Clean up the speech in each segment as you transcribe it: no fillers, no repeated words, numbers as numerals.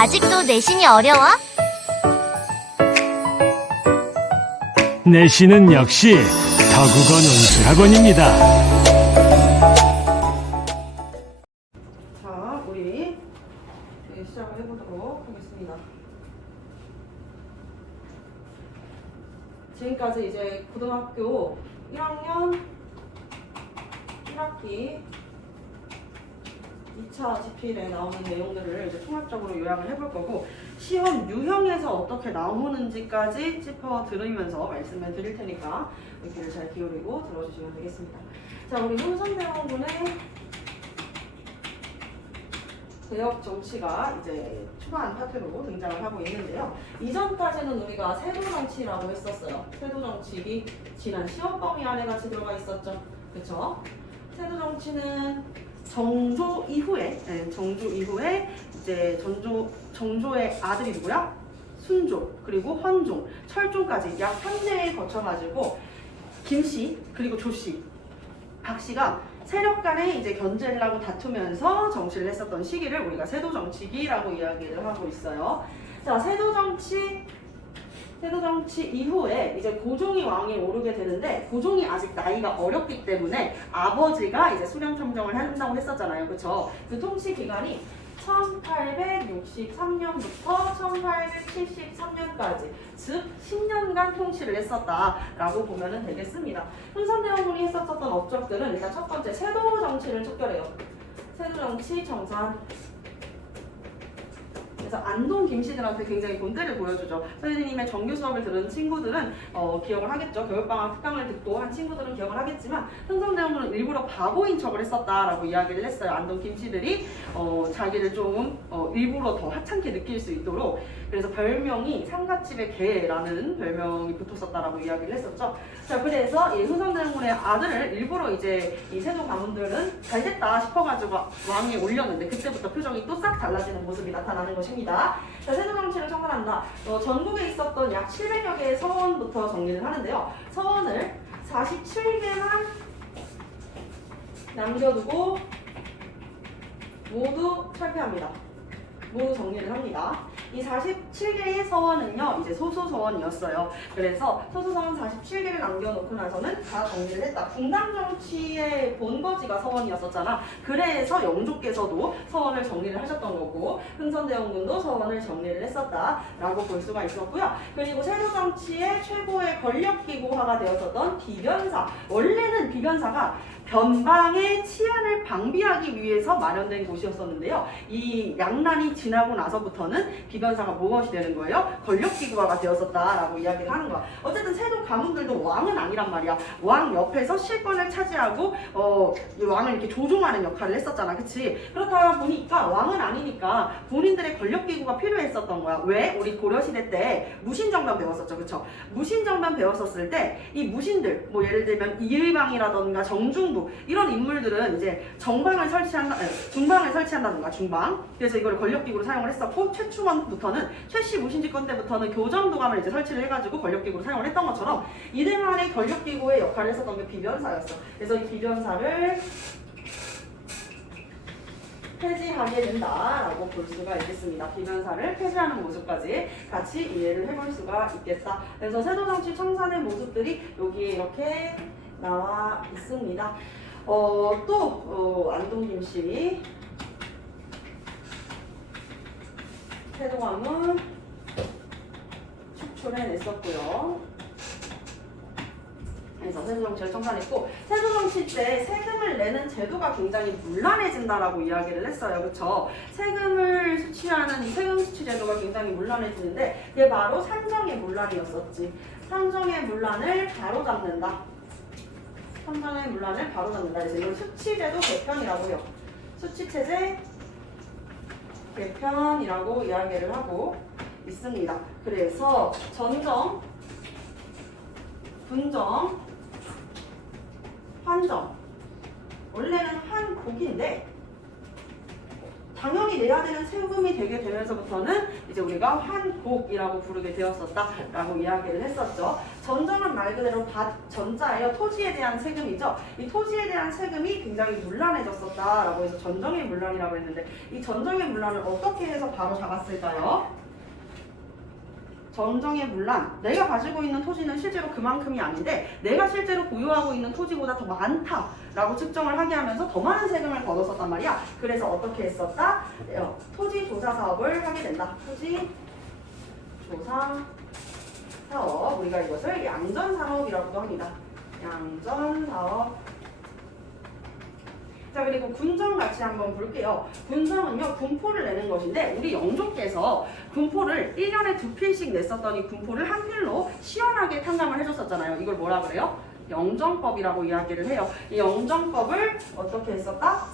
아직도 내신이 어려워? 내신은 역시 더국어 논술학원입니다. 자, 우리 시작을 해보도록 하겠습니다. 지금까지 이제 고등학교 1학년 1학기 2차 지필에 나오는 내용들을 이제 통합적으로 요약을 해볼 거고, 시험 유형에서 어떻게 나오는지까지 짚어 들으면서 말씀을 드릴 테니까 귀를 잘 기울이고 들어주시면 되겠습니다. 자, 우리 흥선대원군의 개혁 정치가 이제 초반 파트로 등장을 하고 있는데요. 이전까지는 우리가 세도 정치라고 했었어요. 세도 정치가 지난 시험 범위 안에 같이 들어가 있었죠. 그쵸? 세도 정치는 정조 이후에 이제 정조의 아들이 누구야? 순조, 그리고 헌종, 철종까지 약 3대에 거쳐가지고 김씨, 그리고 조씨, 박씨가 세력 간에 이제 견제를 하고 다투면서 정치를 했었던 시기를 우리가 세도 정치기라고 이야기를 하고 있어요. 자, 세도 정치 이후에 이제 고종이 왕이 오르게 되는데, 고종이 아직 나이가 어렸기 때문에 아버지가 이제 수령 참정을 한다고 했었잖아요. 그쵸? 그 통치 기간이 1863년부터 1873년까지, 즉 10년간 통치를 했었다라고 보면 되겠습니다. 흥선대원군이 했었던 업적들은 일단 첫 번째 세도 정치를 척결해요. 세도 정치 정산. 그래서 안동 김씨들한테 굉장히 본때를 보여주죠. 선생님의 정규 수업을 들은 친구들은 기억을 하겠죠. 겨울방학 특강을 듣고 한 친구들은 기억을 하겠지만, 흥선대원군은 일부러 바보인 척을 했었다라고 이야기를 했어요. 안동 김씨들이 자기를 좀 일부러 더 하찮게 느낄 수 있도록. 그래서 별명이 상갓집의 개라는 별명이 붙었었다라고 이야기를 했었죠. 자, 그래서 이 흥선대원군의 아들을 일부러 이제 이 세조 가문들은 잘됐다 싶어가지고 왕에 올렸는데, 그때부터 표정이 또 싹 달라지는 모습이 나타나는 것입니다. 자, 세조 정치를 척결한다. 전국에 있었던 약 700여 개의 서원부터 정리를 하는데요. 서원을 47개만 남겨두고 모두 철폐합니다. 모두 정리를 합니다. 이 47개의 서원은요, 이제 소소서원이었어요. 그래서 소소서원 47개를 남겨놓고 나서는 다 정리를 했다. 궁당 정치의 본거지가 서원이었었잖아. 그래서 영조께서도 서원을 정리를 하셨던 거고, 흥선대원군도 서원을 정리를 했었다라고 볼 수가 있었고요. 그리고 세조 정치의 최고의 권력기구화가 되었었던 비변사. 원래는 비변사가 변방의 치안을 방비하기 위해서 마련된 곳이었었는데요. 이 양난이 지나고 나서부터는 비변사가 무엇이 되는 거예요? 권력기구화가 되었었다라고 이야기를 하는 거야. 어쨌든 세조 가문들도 왕은 아니란 말이야. 왕 옆에서 실권을 차지하고 이 왕을 이렇게 조종하는 역할을 했었잖아. 그치? 그렇다 보니까 왕은 아니니까 본인들의 권력기구가 필요했었던 거야. 왜? 우리 고려시대 때 무신정변 배웠었죠. 그쵸? 무신정변 배웠었을 때 이 무신들, 뭐 예를 들면 이일방이라던가 정중부, 이런 인물들은 이제 중방을 설치한다든가 중방. 그래서 이걸 권력기구로 사용을 했었고, 최초부터는 최씨 무신집권 때부터는 교정도감을 이제 설치를 해가지고 권력기구로 사용을 했던 것처럼 이들만의 권력기구의 역할을 했었던 게 비변사였어. 그래서 이 비변사를 폐지하게 된다라고 볼 수가 있겠습니다. 비변사를 폐지하는 모습까지 같이 이해를 해볼 수가 있겠다. 그래서 세도정치 청산의 모습들이 여기에 이렇게 나와 있습니다. 또 안동 김씨 세도가문 축출해냈었고요. 그래서 세조정치를 청산했고, 세조정치 때 세금을 내는 제도가 굉장히 문란해진다라고 이야기를 했어요. 그쵸? 세금을 수취하는 이 세금 수취 제도가 굉장히 문란해지는데, 그게 바로 산정의 문란이었었지. 산정의 문란을 바로잡는다. 산정의 문란을 바로잡는다. 그래서 이걸 수취제도 개편이라고 해요. 수취체제 개편이라고 이야기를 하고 있습니다. 그래서 전정, 분정, 환정. 원래는 한국인데 당연히 내야 되는 세금이 되게 되면서부터는 이제 우리가 환곡이라고 부르게 되었었다라고 이야기를 했었죠. 전정은 말 그대로 전자예요. 토지에 대한 세금이죠. 이 토지에 대한 세금이 굉장히 문란해졌었다라고 해서 전정의 문란이라고 했는데 이 전정의 문란을 어떻게 해서 바로 잡았을까요? 전정의 문란, 내가 가지고 있는 토지는 실제로 그만큼이 아닌데 내가 실제로 보유하고 있는 토지보다 더 많다라고 측정을 하게 하면서 더 많은 세금을 걷었었단 말이야. 그래서 어떻게 했었다? 토지 조사 사업을 하게 된다. 토지 조사 사업, 우리가 이것을 양전산업이라고도 합니다. 양전사업. 자, 그리고 군정 같이 한번 볼게요. 군정은요, 군포를 내는 것인데 우리 영조께서 군포를 1년에 2필씩 냈었던 이 군포를 한 필로 시원하게 탕감을 해줬었잖아요. 이걸 뭐라 그래요? 영정법이라고 이야기를 해요. 이 영정법을 어떻게 했었다?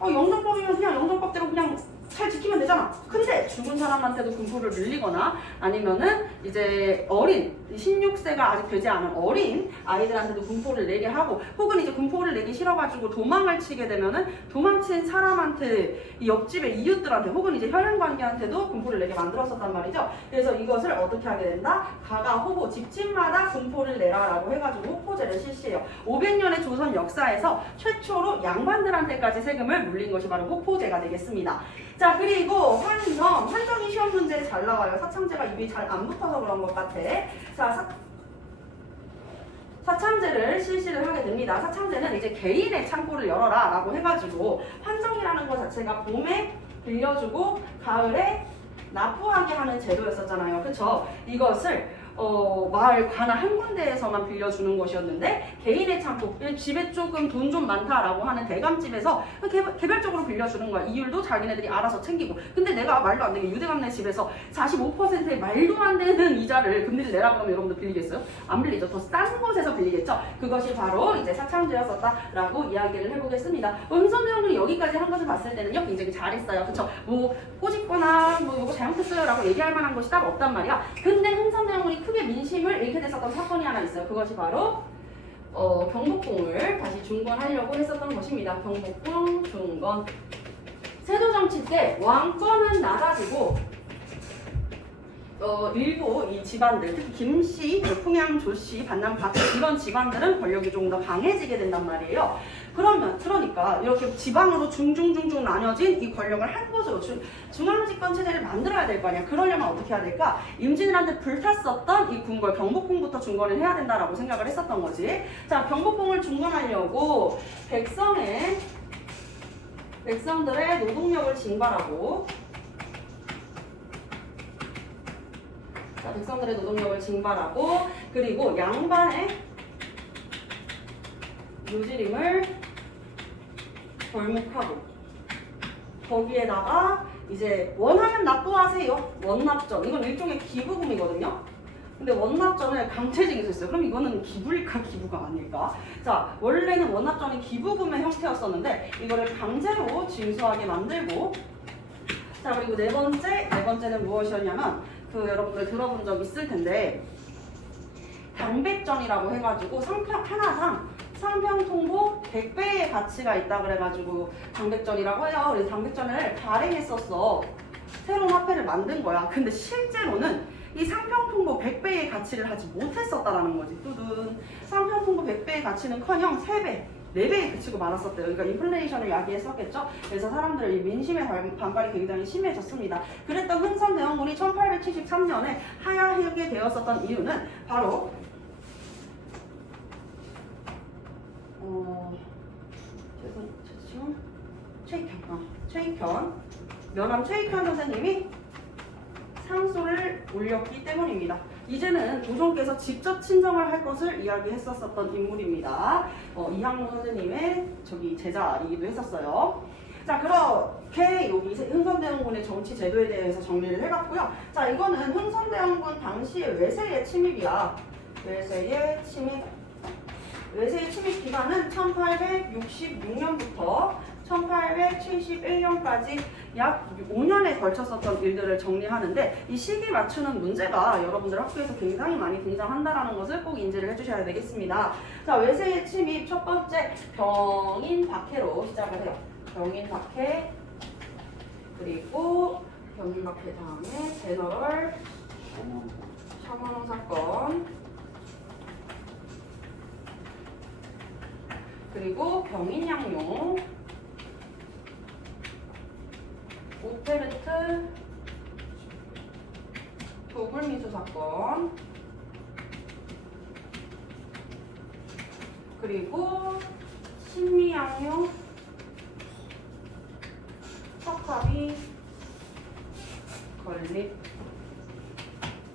영정법이면 그냥 영정법대로 그냥 잘 지키면 되잖아. 근데 죽은 사람한테도 군포를 늘리거나 아니면은 이제 어린 16세가 아직 되지 않은 어린 아이들한테도 군포를 내게 하고 혹은 이제 군포를 내기 싫어가지고 도망을 치게 되면은 도망친 사람한테 이 옆집의 이웃들한테 혹은 이제 혈연관계한테도 군포를 내게 만들었었단 말이죠. 그래서 이것을 어떻게 하게 된다? 가가 호보 집집마다 군포를 내라라고 해가지고 호포제를 실시해요. 500년의 조선 역사에서 최초로 양반들한테까지 세금을 물린 것이 바로 호포제가 되겠습니다. 자, 그리고 환정이 시험 문제에 잘 나와요. 사창제가 입이 잘 안 붙어서 그런 것 같아. 자, 사창제를 실시를 하게 됩니다. 사창제는 이제 개인의 창고를 열어라 라고 해가지고 환정이라는 것 자체가 봄에 빌려주고 가을에 납부하게 하는 제도였었잖아요. 그쵸? 이것을 마을 관할 한 군데에서만 빌려주는 것이었는데 개인의 창고, 집에 조금 돈 좀 많다라고 하는 대감집에서 개별적으로 빌려주는 거야. 이율도 자기네들이 알아서 챙기고. 근데 내가 말도 안 되게 유대감네 집에서 45%의 말도 안 되는 이자를 금리를 내라 그러면 여러분들 빌리겠어요? 안 빌리죠. 더 싼 곳에서 빌리겠죠. 그것이 바로 이제 사창제였었다라고 이야기를 해보겠습니다. 흥선대원군이 여기까지 한 것을 봤을 때는요, 굉장히 잘했어요. 그쵸? 뭐 꼬집거나 뭐 이거 잘못했어요 라고 얘기할 만한 것이 따로 없단 말이야. 근데 흥선대원군이 크게 민심을 잃게 됐었던 사건이 하나 있어요. 그것이 바로 경복궁을 다시 중건하려고 했었던 것입니다. 경복궁 중건. 세조정치 때 왕권은 낮아지고 일부 이 집안들, 특히 김씨, 풍양, 조씨, 반남, 박씨 이런 집안들은 권력이 조금 더 강해지게 된단 말이에요. 그러니까 이렇게 지방으로 중중중중 나뉘어진 이 권력을 한 곳으로 중앙집권 체제를 만들어야 될 거 아니야. 그러려면 어떻게 해야 될까? 임진왜란때 불탔었던 이 궁궐 경복궁부터 중건을 해야 된다라고 생각을 했었던 거지. 자, 경복궁을 중건하려고 백성들의 노동력을 징발하고 백성들의 노동력을 징발하고 그리고 양반의 유지림을 벌목하고 거기에다가 이제 원하면 납부하세요. 원납전. 이건 일종의 기부금이거든요. 근데 원납전을 강제징이 했어요. 그럼 이거는 기부일까 기부가 아닐까? 자, 원래는 원납전이 기부금의 형태였었는데 이거를 강제로 징수하게 만들고 자, 그리고 네 번째는 무엇이었냐면 여러분들 들어본 적 있을 텐데 당백전이라고 해가지고 하나당 상평통보 100배의 가치가 있다 그래가지고 당백전이라고 해요. 그래서 당백전을 발행했었어. 새로운 화폐를 만든 거야. 근데 실제로는 이 상평통보 100배의 가치를 하지 못했었다라는 거지. 뚜둔. 상평통보 100배의 가치는커녕 3배, 4배에 그치고 말았었대요. 그러니까 인플레이션을 야기했었겠죠. 그래서 사람들의 이 민심의 반발이 굉장히 심해졌습니다. 그랬던 흥선대원군이 1873년에 하야하게 되었었던 이유는 바로 최익현 면함 최익현 선생님이 상소를 올렸기 때문입니다. 이제는 조선께서 직접 친정을 할 것을 이야기했었던 인물입니다. 이항로 선생님의 제자이기도 했었어요. 자, 그렇게 여기 흥선대원군의 정치 제도에 대해서 정리를 해봤고요. 자, 이거는 흥선대원군 당시의 외세의 침입이야. 외세의 침입 기간은 1866년부터 1871년까지 약 5년에 걸쳤었던 일들을 정리하는데 이 시기 맞추는 문제가 여러분들 학교에서 굉장히 많이 등장한다는 것을 꼭 인지를 해주셔야 되겠습니다. 자, 외세의 침입 첫 번째 병인박해로 시작을 해요. 병인박해 그리고 병인박해 다음에 제너럴 셔먼홍 사건 그리고 병인양용, 오페르트, 도굴미수 사건, 그리고 신미양용, 석합이, 건립.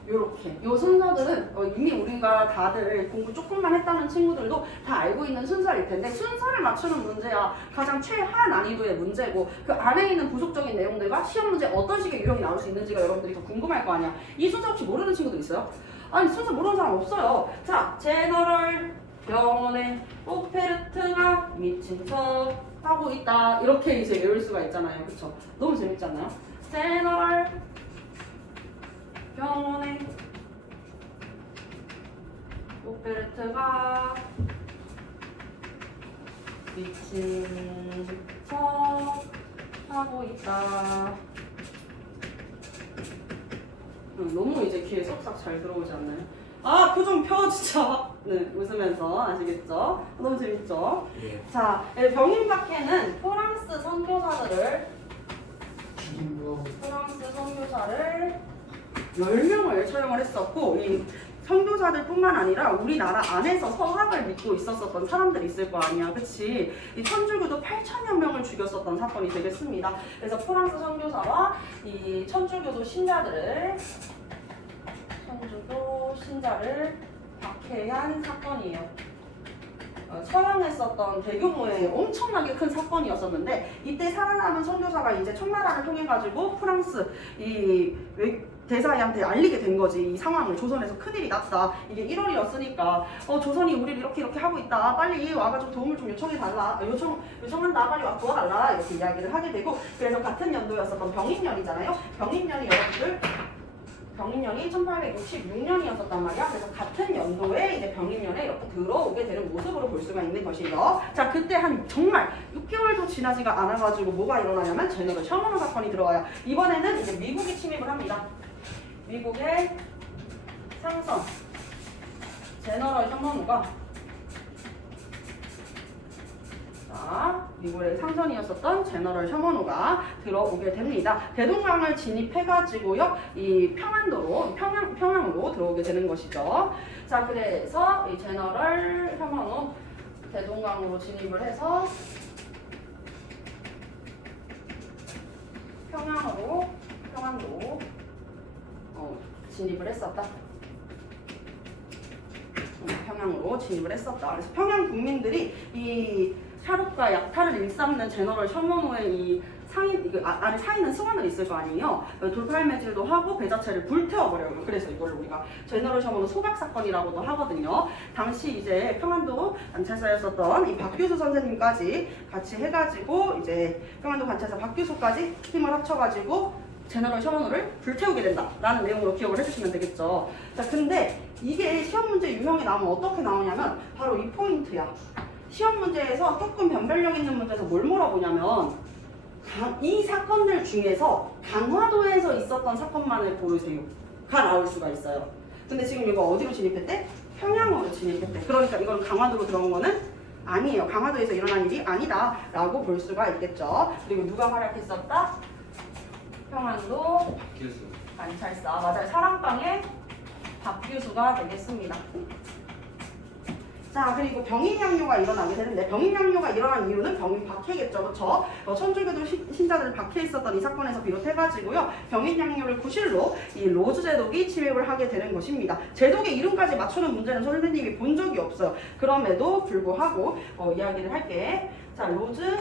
요렇게 요 순서들은 이미 우리가 다들 공부 조금만 했다는 친구들도 다 알고 있는 순서일 텐데, 순서를 맞추는 문제야 가장 최하 난이도의 문제고, 그 안에 있는 부속적인 내용들과 시험 문제 어떤 식의 유형이 나올 수 있는지가 여러분들이 더 궁금할 거 아니야. 이 순서 혹시 모르는 친구들 있어요? 아니 순서 모르는 사람 없어요. 자, 제너럴 병원에 오페르트가 미친 척 하고 있다, 이렇게 이제 외울 수가 있잖아요. 그쵸? 너무 재밌지 않나요? 제너럴 병원에 오페르트가 미친 척 하고 있다. 너무 이제 귀에 쏙싹 잘 들어오지 않나요? 아, 표정 펴 진짜. 네, 웃으면서 아시겠죠? 너무 재밌죠? 예. 자, 병인박해는 프랑스 선교사를 10명을 처형을 했었고, 이 선교사들 뿐만 아니라 우리나라 안에서 서학을 믿고 있었던 사람들이 있을 거 아니야, 그치? 이 천주교도 8천여 명을 죽였었던 사건이 되겠습니다. 그래서 프랑스 선교사와 이 천주교 신자를 박해한 사건이에요. 처형했었던 대규모의 엄청나게 큰 사건이었었는데, 이때 살아남은 선교사가 이제 청나라를 통해 가지고 프랑스 이 대사이한테 알리게 된 거지. 이 상황을, 조선에서 큰일이 났다. 이게 1월이었으니까 조선이 우리를 이렇게 하고 있다. 빨리 와가지고 도움을 좀 요청해 달라. 요청한다. 빨리 와 도와달라. 이렇게 이야기를 하게 되고, 그래서 같은 연도였었던 병인년이잖아요. 병인년이 여러분들 병인년이 1866년이었었단 말이야. 그래서 같은 연도에 이제 병인년에 이렇게 들어오게 되는 모습으로 볼 수가 있는 것이죠. 자, 그때 한 정말 6개월도 지나지가 않아가지고 뭐가 일어나냐면 제너럴 셔먼 사건이 들어와요. 이번에는 이제 미국이 침입을 합니다. 미국의 상선 제너럴 셔먼호가, 미국의 상선이었었던 제너럴 셔먼호가 들어오게 됩니다. 대동강을 진입해가지고요, 이 평양으로 들어오게 되는 것이죠. 자, 그래서 이 제너럴 셔먼호 대동강으로 진입을 해서 평양으로 진입을 했었다. 평양으로 진입을 했었다. 그래서 평양 국민들이 이 샤룩과 약탈을 일삼는 제너럴 셔먼호의 이 안에 사이는 승원을 있을 거 아니에요. 돌팔매질도 하고 배 자체를 불태워버려요. 그래서 이걸 우리가 제너럴 셔먼호 소각 사건이라고도 하거든요. 당시 이제 평안도 관찰사였었던 이 박규수 선생님까지 같이 해가지고 이제 평안도 관찰사 박규수까지 힘을 합쳐가지고 제너럴 셔먼호를 불태우게 된다라는 내용으로 기억을 해주시면 되겠죠. 자, 근데 이게 시험 문제 유형에 나오면 어떻게 나오냐면 바로 이 포인트야. 시험 문제에서 조금 변별력 있는 문제에서 뭘 물어보냐면, 이 사건들 중에서 강화도에서 있었던 사건만을 고르세요 가 나올 수가 있어요. 근데 지금 이거 어디로 진입했대? 평양으로 진입했대. 그러니까 이건 강화도로 들어온 거는 아니에요. 강화도에서 일어난 일이 아니다 라고 볼 수가 있겠죠. 그리고 누가 활약했었다? 평안도 관찰사, 맞아요. 사랑방의 박규수가 되겠습니다. 자, 그리고 병인양요가 일어나게 되는데, 병인양요가 일어난 이유는 병인 박해겠죠, 그렇죠? 천주교도 신자들을 박해했었던 이 사건에서 비롯해가지고요, 병인양요를 구실로 이 로즈 제독이 침입을 하게 되는 것입니다. 제독의 이름까지 맞추는 문제는 선생님이 본 적이 없어요. 그럼에도 불구하고 이야기를 할게. 자, 로즈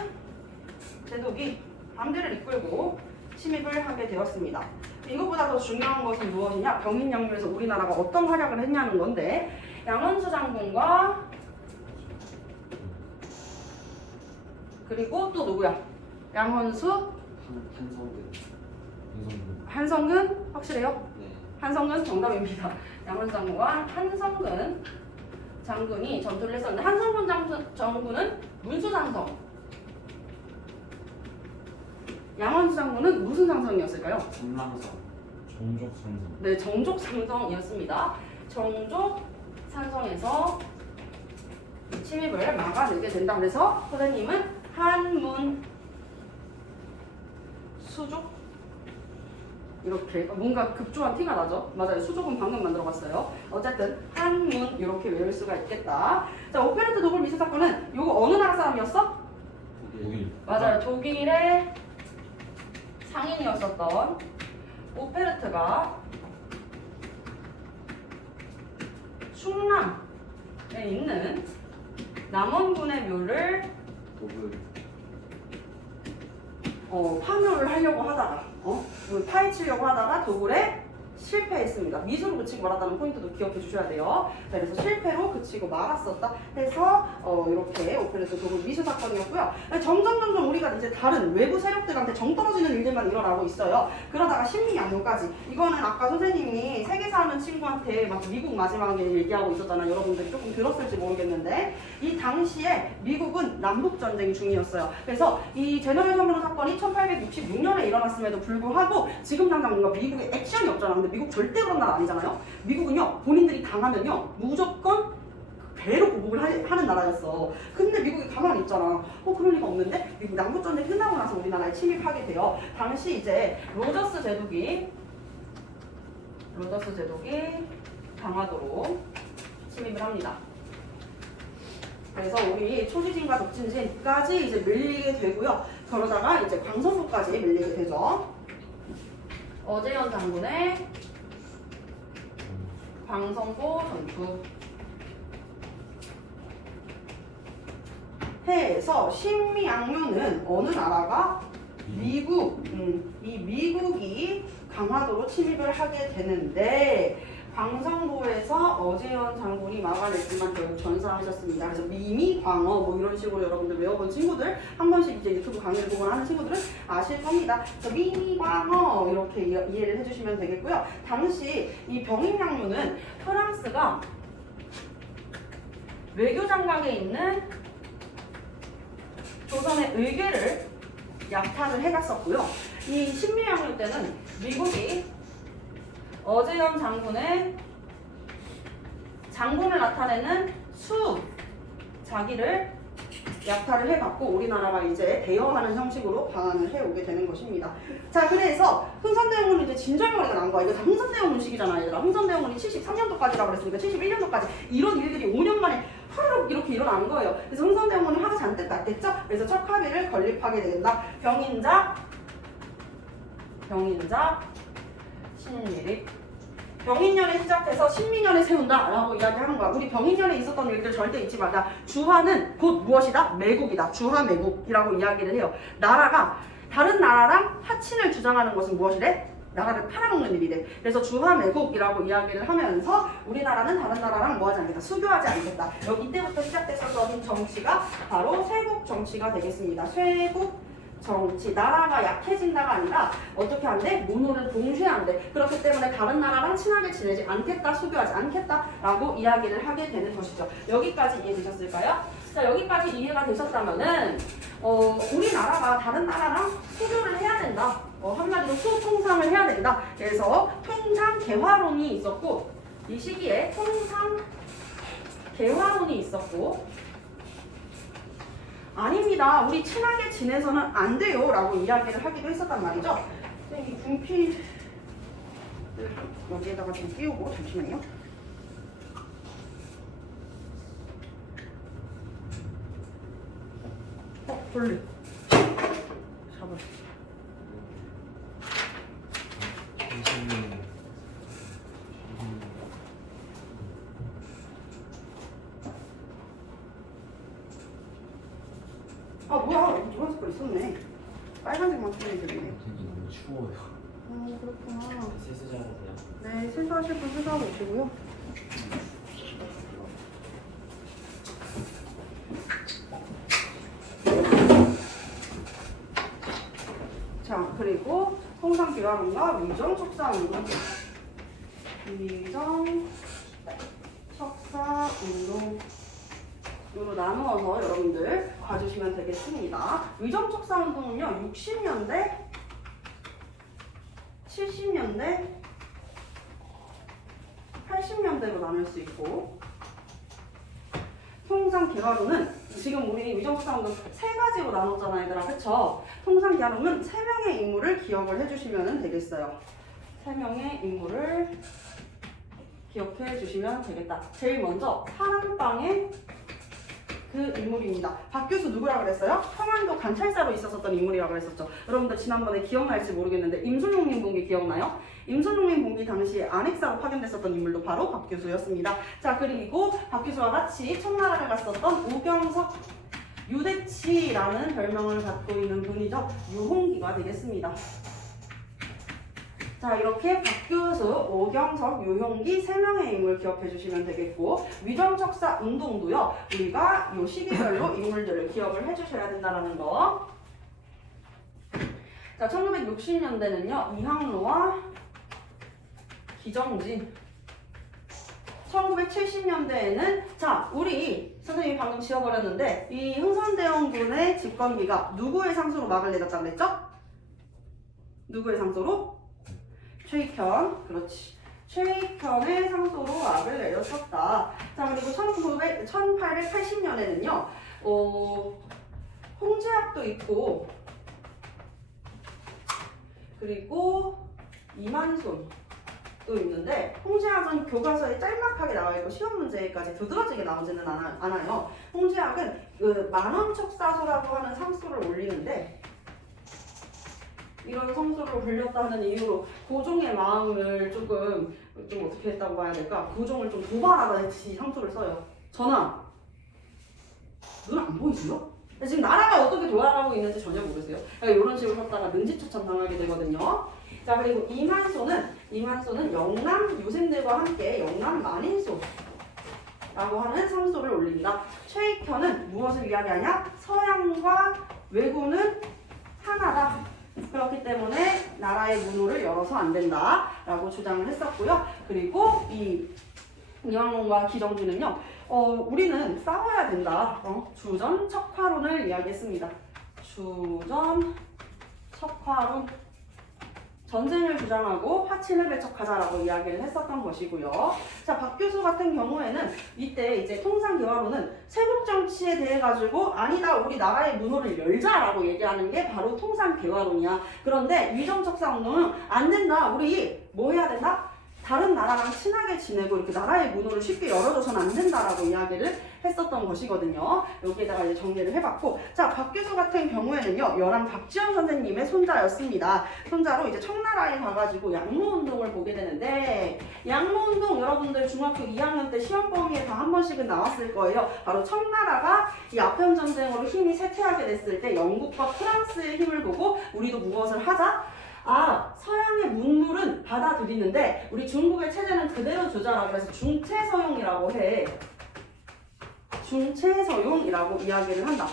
제독이 함대를 이끌고 침입을 하게 되었습니다. 이것보다 더 중요한 것은 무엇이냐? 병인양요에서 우리나라가 어떤 활약을 했냐는 건데, 양원수 장군과 그리고 또 누구야? 양원수, 한성근 확실해요? 네. 한성근 정답입니다. 양원수 장군과 한성근 장군이 전투를 했었는데, 한성근 장군은 문수상성, 양원수 장군은 무슨 상성이었을까요? 전랑성. 정족상성. 네, 정족상성이었습니다. 정족상성에서 침입을 막아내게 된다. 그래서 선생님은 한문 수족 이렇게 뭔가 급조한 티가 나죠? 맞아요. 수족은 방금 만들어봤어요. 어쨌든 한문 이렇게 외울 수가 있겠다. 자, 오페르트 도굴 미수 사건은 이거 어느 나라 사람이었어? 독일. 맞아요. 독일의 상인이었었던 오페르트가 충남에 있는 남원군의 묘를 독일. 파묘를 하려고 하다가 파헤치려고 하다가 도굴에 실패했습니다. 미수로 그치고 말았다는 포인트도 기억해 주셔야 돼요. 자, 그래서 실패로 그치고 말았었다 해서 이렇게 오페르트 도굴 미수 사건이었고요. 점점 우리가 이제 다른 외부 세력들한테 정 떨어지는 일들만 일어나고 있어요. 그러다가 신미양요까지. 이거는 아까 선생님이 세계사 하는 친구한테 막 미국 마지막에 얘기하고 있었잖아요. 여러분들이 조금 들었을지 모르겠는데 이 당시에 미국은 남북 전쟁 중이었어요. 그래서 이 제너럴 혐오 사건이 1866년에 일어났음에도 불구하고 지금 당장 뭔가 미국에 액션이 없잖아. 근데 미국 절대 그런 나라 아니잖아요. 미국은요 본인들이 당하면요 무조건 배로 보복을 하는 나라였어. 근데 미국이 가만히 있잖아. 그럴 리가 없는데 미국 남북전쟁 끝나고 나서 우리나라에 침입하게 돼요. 당시 이제 로저스 제독이 강화도로 침입을 합니다. 그래서 우리 초지진과 독진진까지 이제 밀리게 되고요. 그러다가 이제 광성도까지 밀리게 되죠. 어제현 장군의 광성도 전투 해에서 신미양요는 어느 나라가 미국, 이 미국이 강화도로 침입을 하게 되는데 광성도에서 어제현 장군이 막아냈지만 결국 전사하셨습니다. 그래서 미미광어 뭐 이런 식으로 여러분들 외워본 친구들 한 번씩 이제 유튜브 강의를 보거나 하는 친구들은 아실 겁니다. 그래서 미미광어 이렇게 이해를 해주시면 되겠고요. 당시 이 병인양요는 프랑스가 외교장각에 있는 조선의 의궤를 약탈을 해갔었고요. 이 신미양요 때는 미국이 어제현 장군의 장군을 나타내는 수 자기를 약탈을 해갖고 우리나라가 이제 대여하는 형식으로 방한을 해오게 되는 것입니다. 자, 그래서 흥선대원군은 이제 진절머리가 난 거야. 이거 다 흥선대원군 시기잖아, 얘들아. 흥선대원군이 73년도까지라고 그랬으니까 71년도까지 이런 일들이 5년 만에 하루로 이렇게 일어나는 거예요. 그래서 흥선대원군이 화가 잔뜩 났겠죠? 그래서 첫 합의를 건립하게 된다. 병인자 신미립. 병인년에 시작해서 신민년에 세운다 라고 이야기하는 거야. 우리 병인년에 있었던 일들 절대 잊지 말자. 주화는 곧 무엇이다? 매국이다. 주화매국이라고 이야기를 해요. 나라가 다른 나라랑 하친을 주장하는 것은 무엇이래? 나라를 팔아먹는 일이래. 그래서 주화매국이라고 이야기를 하면서 우리나라는 다른 나라랑 뭐하지 않겠다. 수교하지 않겠다. 여기 이때부터 시작됐었던 정치가 바로 쇄국 정치가 되겠습니다. 쇄국 정치, 나라가 약해진다가 아니라 어떻게 한대? 문호를 봉쇄한대. 그렇기 때문에 다른 나라랑 친하게 지내지 않겠다, 수교하지 않겠다라고 이야기를 하게 되는 것이죠. 여기까지 이해되셨을까요? 자, 여기까지 이해가 되셨다면은 우리나라가 다른 나라랑 수교를 해야 된다. 한마디로 수통상을 해야 된다. 그래서 통상 개화론이 있었고 이 시기에 통상 개화론이 있었고 아닙니다. 우리 친하게 지내서는 안 돼요. 라고 이야기를 하기도 했었단 말이죠. 이 분필 여기에다가 좀 띄우고 잠시만요. 벌레. 잡아. 아 뭐야, 노란색 거 있었네. 빨간색만 쓰면 되겠네. 너무 추워요. 그렇구나. 세수잘 하세요. 네, 세수하실 분 세수하고 오시고요. 자, 그리고 통상기화론과 위정척사운동. 위정척사운동 으로 나누어서 여러분들 봐주시면 되겠습니다. 위정척사운동은요 60년대, 70년대, 80년대로 나눌 수 있고 통상 개괄호는 지금 우리 위정축사운동 세 가지로 나눴잖아 얘들아. 그쵸? 통상 개괄호는 세 명의 인물을 기억을 해주시면 되겠어요. 세 명의 인물을 기억해 주시면 되겠다. 제일 먼저 사랑방의 그 인물입니다. 박규수 누구라 그랬어요? 평안도 관찰사로 있었던 인물이라고 그랬었죠. 여러분들 지난번에 기억날지 모르겠는데 임순용님 봉기 기억나요? 임순용님 봉기 당시에 안핵사로 파견됐었던 인물도 바로 박규수였습니다. 자, 그리고 박규수와 같이 청나라를 갔었던 오경석 유대치라는 별명을 갖고 있는 분이죠. 유홍기가 되겠습니다. 자, 이렇게 박규수, 오경석, 유형기 세 명의 인물 기억해 주시면 되겠고, 위정척사 운동도요, 우리가 이 시기별로 인물들을 기억을 해 주셔야 된다는 거. 자, 1960년대는요, 이항로와 기정진. 1970년대에는 자, 우리 선생님이 방금 지워버렸는데, 이 흥선대원군의 집권기가 누구의 상소로 막을 내렸다고 그랬죠? 누구의 상소로? 최익현, 그렇지. 최익현의 상소로 막을 내렸었다. 자, 그리고 1880년에는요, 홍제학도 있고, 그리고 이만손도 있는데, 홍제학은 교과서에 짤막하게 나와있고, 시험 문제까지 두드러지게 나오지는 않아요. 홍제학은 그 만원척사소라고 하는 상소를 올리는데, 이런 성소를 올렸다는 이유로 고종의 마음을 좀 어떻게 했다고 봐야 될까? 고종을 좀 도발하듯이 상소를 써요. 전하, 눈 안 보이세요? 지금 나라가 어떻게 돌아가고 있는지 전혀 모르세요. 그러니까 이런 식으로 썼다가 능지처참 당하게 되거든요. 자, 그리고 이만소는 영남 유생들과 함께 영남 만인소라고 하는 상소를 올립니다. 최익현은 무엇을 이야기하냐? 서양과 왜구는 하나다. 그렇기 때문에 나라의 문호를 열어서 안 된다라고 주장을 했었고요. 그리고 이 이왕론과 기정진은요, 우리는 싸워야 된다. 주전 척화론을 이야기했습니다. 주전 척화론. 전쟁을 주장하고 화친을 배척하자라고 이야기를 했었던 것이고요. 자, 박규수 같은 경우에는 이때 이제 통상개화로는 세국 정치에 대해 가지고 아니다, 우리 나라의 문호를 열자라고 얘기하는 게 바로 통상개화론이야. 그런데 위정척사운동은 안 된다. 우리 뭐 해야 된다? 다른 나라랑 친하게 지내고 이렇게 나라의 문호를 쉽게 열어줘서는 안 된다라고 이야기를 했었던 것이거든요. 여기에다가 이제 정리를 해봤고, 자, 박규수 같은 경우에는요, 열한 박지원 선생님의 손자였습니다. 손자로 이제 청나라에 가가지고 양모운동을 보게 되는데, 양모운동 여러분들 중학교 2학년 때 시험 범위에 다 한 번씩은 나왔을 거예요. 바로 청나라가 이 아편전쟁으로 힘이 쇠퇴하게 됐을 때 영국과 프랑스의 힘을 보고 우리도 무엇을 하자? 아, 서양의 문물은 받아들이는데 우리 중국의 체제는 그대로 두자라고 해서 중체서용이라고 해. 중체서용이라고 이야기를 한다.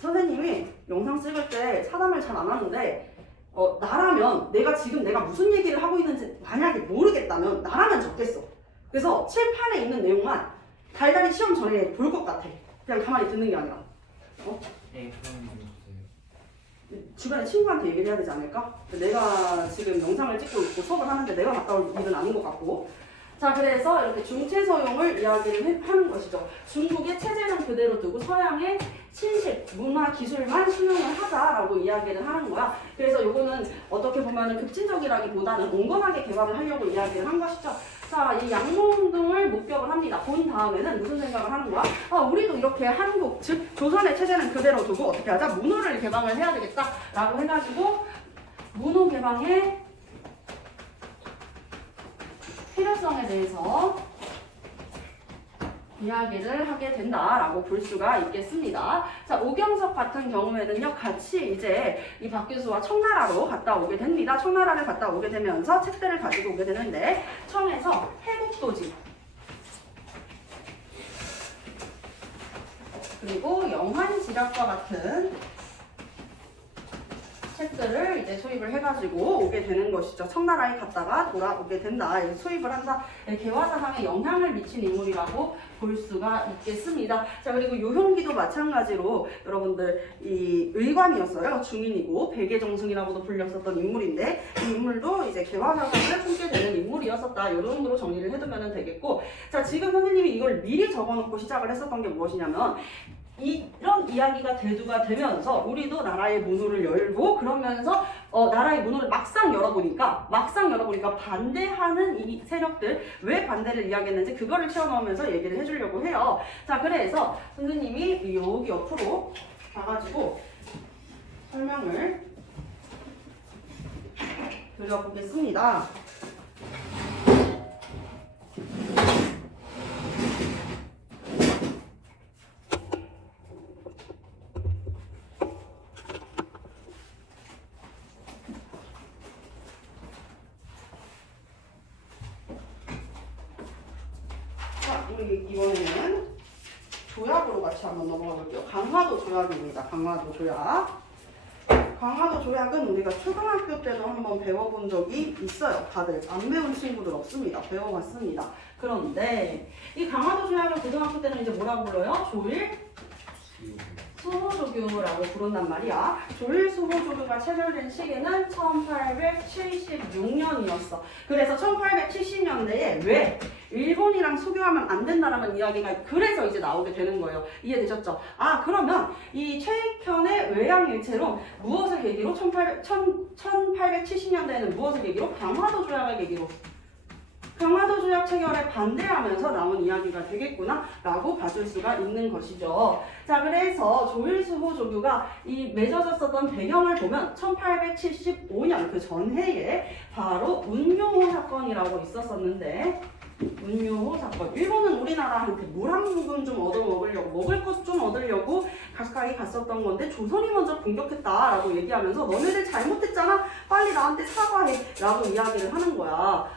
선생님이 영상 찍을 때 사담을 잘 안 하는데 나라면 내가 무슨 얘기를 하고 있는지 만약에 모르겠다면 나라면 적겠어. 그래서 칠판에 있는 내용만 달달이 시험 전에 볼 것 같아. 그냥 가만히 듣는 게 아니라. 네, 그럼 주세요. 주변에 친구한테 얘기를 해야 되지 않을까? 내가 지금 영상을 찍고 있고 수업을 하는데 내가 갔다 올 일은 아닌 것 같고. 자, 그래서 이렇게 중체서용을 이야기를 하는 것이죠. 중국의 체제는 그대로 두고 서양의 친식, 문화, 기술만 수용을 하자라고 이야기를 하는 거야. 그래서 요거는 어떻게 보면 급진적이라기보다는 온건하게 개발을 하려고 이야기를 한 것이죠. 자, 이 양모운동을 목격을 합니다. 본 다음에는 무슨 생각을 하는 거야? 우리도 이렇게 한국, 즉 조선의 체제는 그대로 두고 어떻게 하자? 문호를 개방을 해야 되겠다라고 해가지고 문호 개방의 필요성에 대해서 이야기를 하게 된다라고 볼 수가 있겠습니다. 자, 오경석 같은 경우에는요, 같이 이제 이 박규수와 청나라로 갔다 오게 됩니다. 청나라를 갔다 오게 되면서 책들을 가지고 오게 되는데, 청에서 해국도지, 그리고 영환지략과 같은 책들을 이제 수입을 해가지고 오게 되는 것이죠. 청나라에 갔다가 돌아오게 된다. 수입을 한다. 개화사상에 영향을 미친 인물이라고 볼 수가 있겠습니다. 자, 그리고 유형기도 마찬가지로 여러분들 이 의관이었어요. 중인이고 백예정승이라고도 불렸었던 인물인데 이 인물도 이제 개화사상을 품게 되는 인물이었었다. 이 정도로 정리를 해두면 되겠고, 자, 지금 선생님이 이걸 미리 적어놓고 시작을 했었던 게 무엇이냐면 이런 이야기가 대두가 되면서 우리도 나라의 문호를 열고 그러면서 나라의 문호를 막상 열어보니까 반대하는 이 세력들 왜 반대를 이야기했는지 그거를 채워넣으면서 얘기를 해주려고 해요. 자, 그래서 선생님이 여기 옆으로 가가지고 설명을 드려보겠습니다. 이번에는 조약으로 같이 한번 넘어가 볼게요. 강화도 조약입니다. 강화도 조약. 강화도 조약은 우리가 초등학교 때도 한번 배워본 적이 있어요. 다들 안 배운 친구들 없습니다. 배워봤습니다. 그런데 이 강화도 조약을 고등학교 때는 이제 뭐라고 불러요? 조일 수호조교라고 부른단 말이야. 조일 수호조교가 체결된 시기는 1876년이었어. 그래서 1870년대에 왜 일본이랑 수교하면 안 된다라는 이야기가 그래서 이제 나오게 되는 거예요. 이해되셨죠? 아, 그러면 이 최익현의 외양일체론 무엇을 계기로 1870년대에는 무엇을 계기로? 강화도 조약을 계기로 강화도 조약 체결에 반대하면서 나온 이야기가 되겠구나 라고 봐줄 수가 있는 것이죠. 자, 그래서 조일수호 조교가 이 맺어졌었던 배경을 보면 1875년 그 전해에 바로 운용호 사건이라고 있었었는데, 운용호 사건. 일본은 우리나라한테 물 한 모금 좀 얻어먹으려고, 먹을 것 좀 얻으려고 가까이 갔었던 건데 조선이 먼저 공격했다라고 얘기하면서 너네들 잘못했잖아, 빨리 나한테 사과해 라고 이야기를 하는 거야.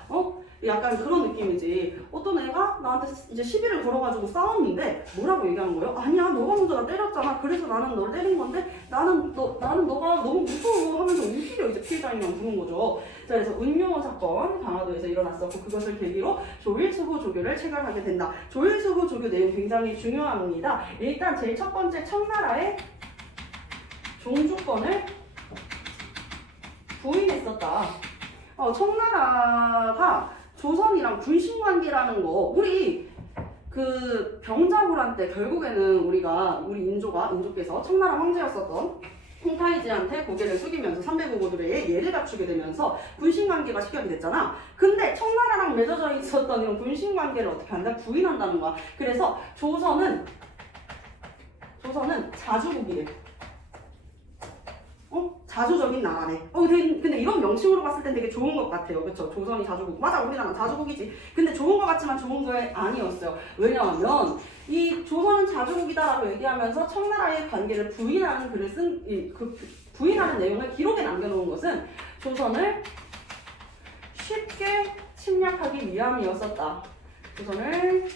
약간 그런 느낌이지. 어떤 애가 나한테 이제 시비를 걸어가지고 싸웠는데 뭐라고 얘기하는 거예요? 아니야, 너가 먼저 나 때렸잖아. 그래서 나는 널 때린 건데 나는 너가 너무 무서워 하면서 오히려 이제 피해자이랑 부는 거죠. 자, 그래서 운용호 사건 강화도에서 일어났었고 그것을 계기로 조일수호 조교를 체결하게 된다. 조일수호 조교 내용 굉장히 중요합니다. 일단 제일 첫 번째, 청나라의 종주권을 부인했었다. 청나라가 조선이랑 군신관계라는 거, 우리 그 병자호란 때 결국에는 우리 인조께서 청나라 황제였었던 홍타이지한테 고개를 숙이면서 삼배고고들의 예를 갖추게 되면서 군신관계가 시작이 됐잖아. 근데 청나라랑 맺어져 있었던 이런 군신관계를 어떻게 한다? 부인한다는 거야. 그래서 조선은 자주국이래. 자주적인 나라네. 근데 이런 명칭으로 봤을 땐 되게 좋은 것 같아요. 그쵸? 조선이 자주국. 맞아, 우리나라는 자주국이지. 근데 좋은 것 같지만 좋은 게 아니었어요. 왜냐하면 이 조선은 자주국이다라고 얘기하면서 청나라의 관계를 부인하는 글을 부인하는 내용을 기록에 남겨놓은 것은 조선을 쉽게 침략하기 위함이었었다. 조선을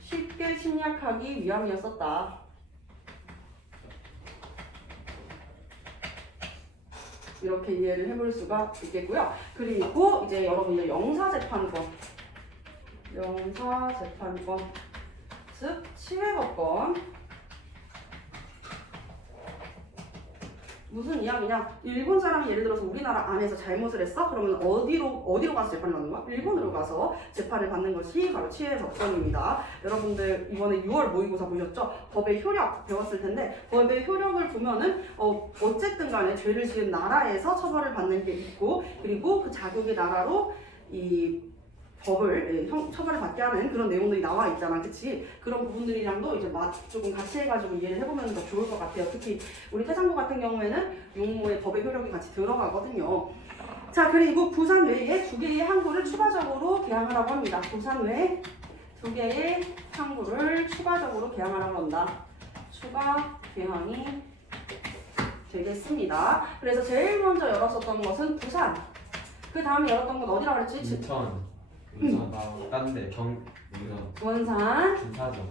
쉽게 침략하기 위함이었었다. 이렇게 이해를 해볼 수가 있겠고요. 그리고 이제 여러분들 영사재판권, 즉 치외법권. 무슨 이야기냐? 일본 사람이 예를 들어서 우리나라 안에서 잘못을 했어? 그러면 어디로 가서 재판을 받는 거야? 일본으로 가서 재판을 받는 것이 바로 치외법권입니다. 여러분들 이번에 6월 모의고사 보셨죠? 법의 효력 배웠을 텐데, 법의 효력을 보면은 어쨌든 간에 죄를 지은 나라에서 처벌을 받는 게 있고, 그리고 그 자국의 나라로 이 법을 처벌을 받게 하는 그런 내용들이 나와 있잖아, 그치? 그런 부분들이랑도 이제 조금 같이 해가지고 이해를 해보면 더 좋을 것 같아요. 특히 우리 태장고 같은 경우에는 용모의 법의 효력이 같이 들어가거든요. 자, 그리고 부산 외에 2개의 항구를 추가적으로 개항하라고 합니다. 부산 외에 2개의 항구를 추가적으로 개항하라고 한다. 추가 개항이 되겠습니다. 그래서 제일 먼저 열었었던 것은 부산. 그 다음에 열었던 건 어디라고 그랬지? 인천. 딴데 원산. 원산. 군사죠.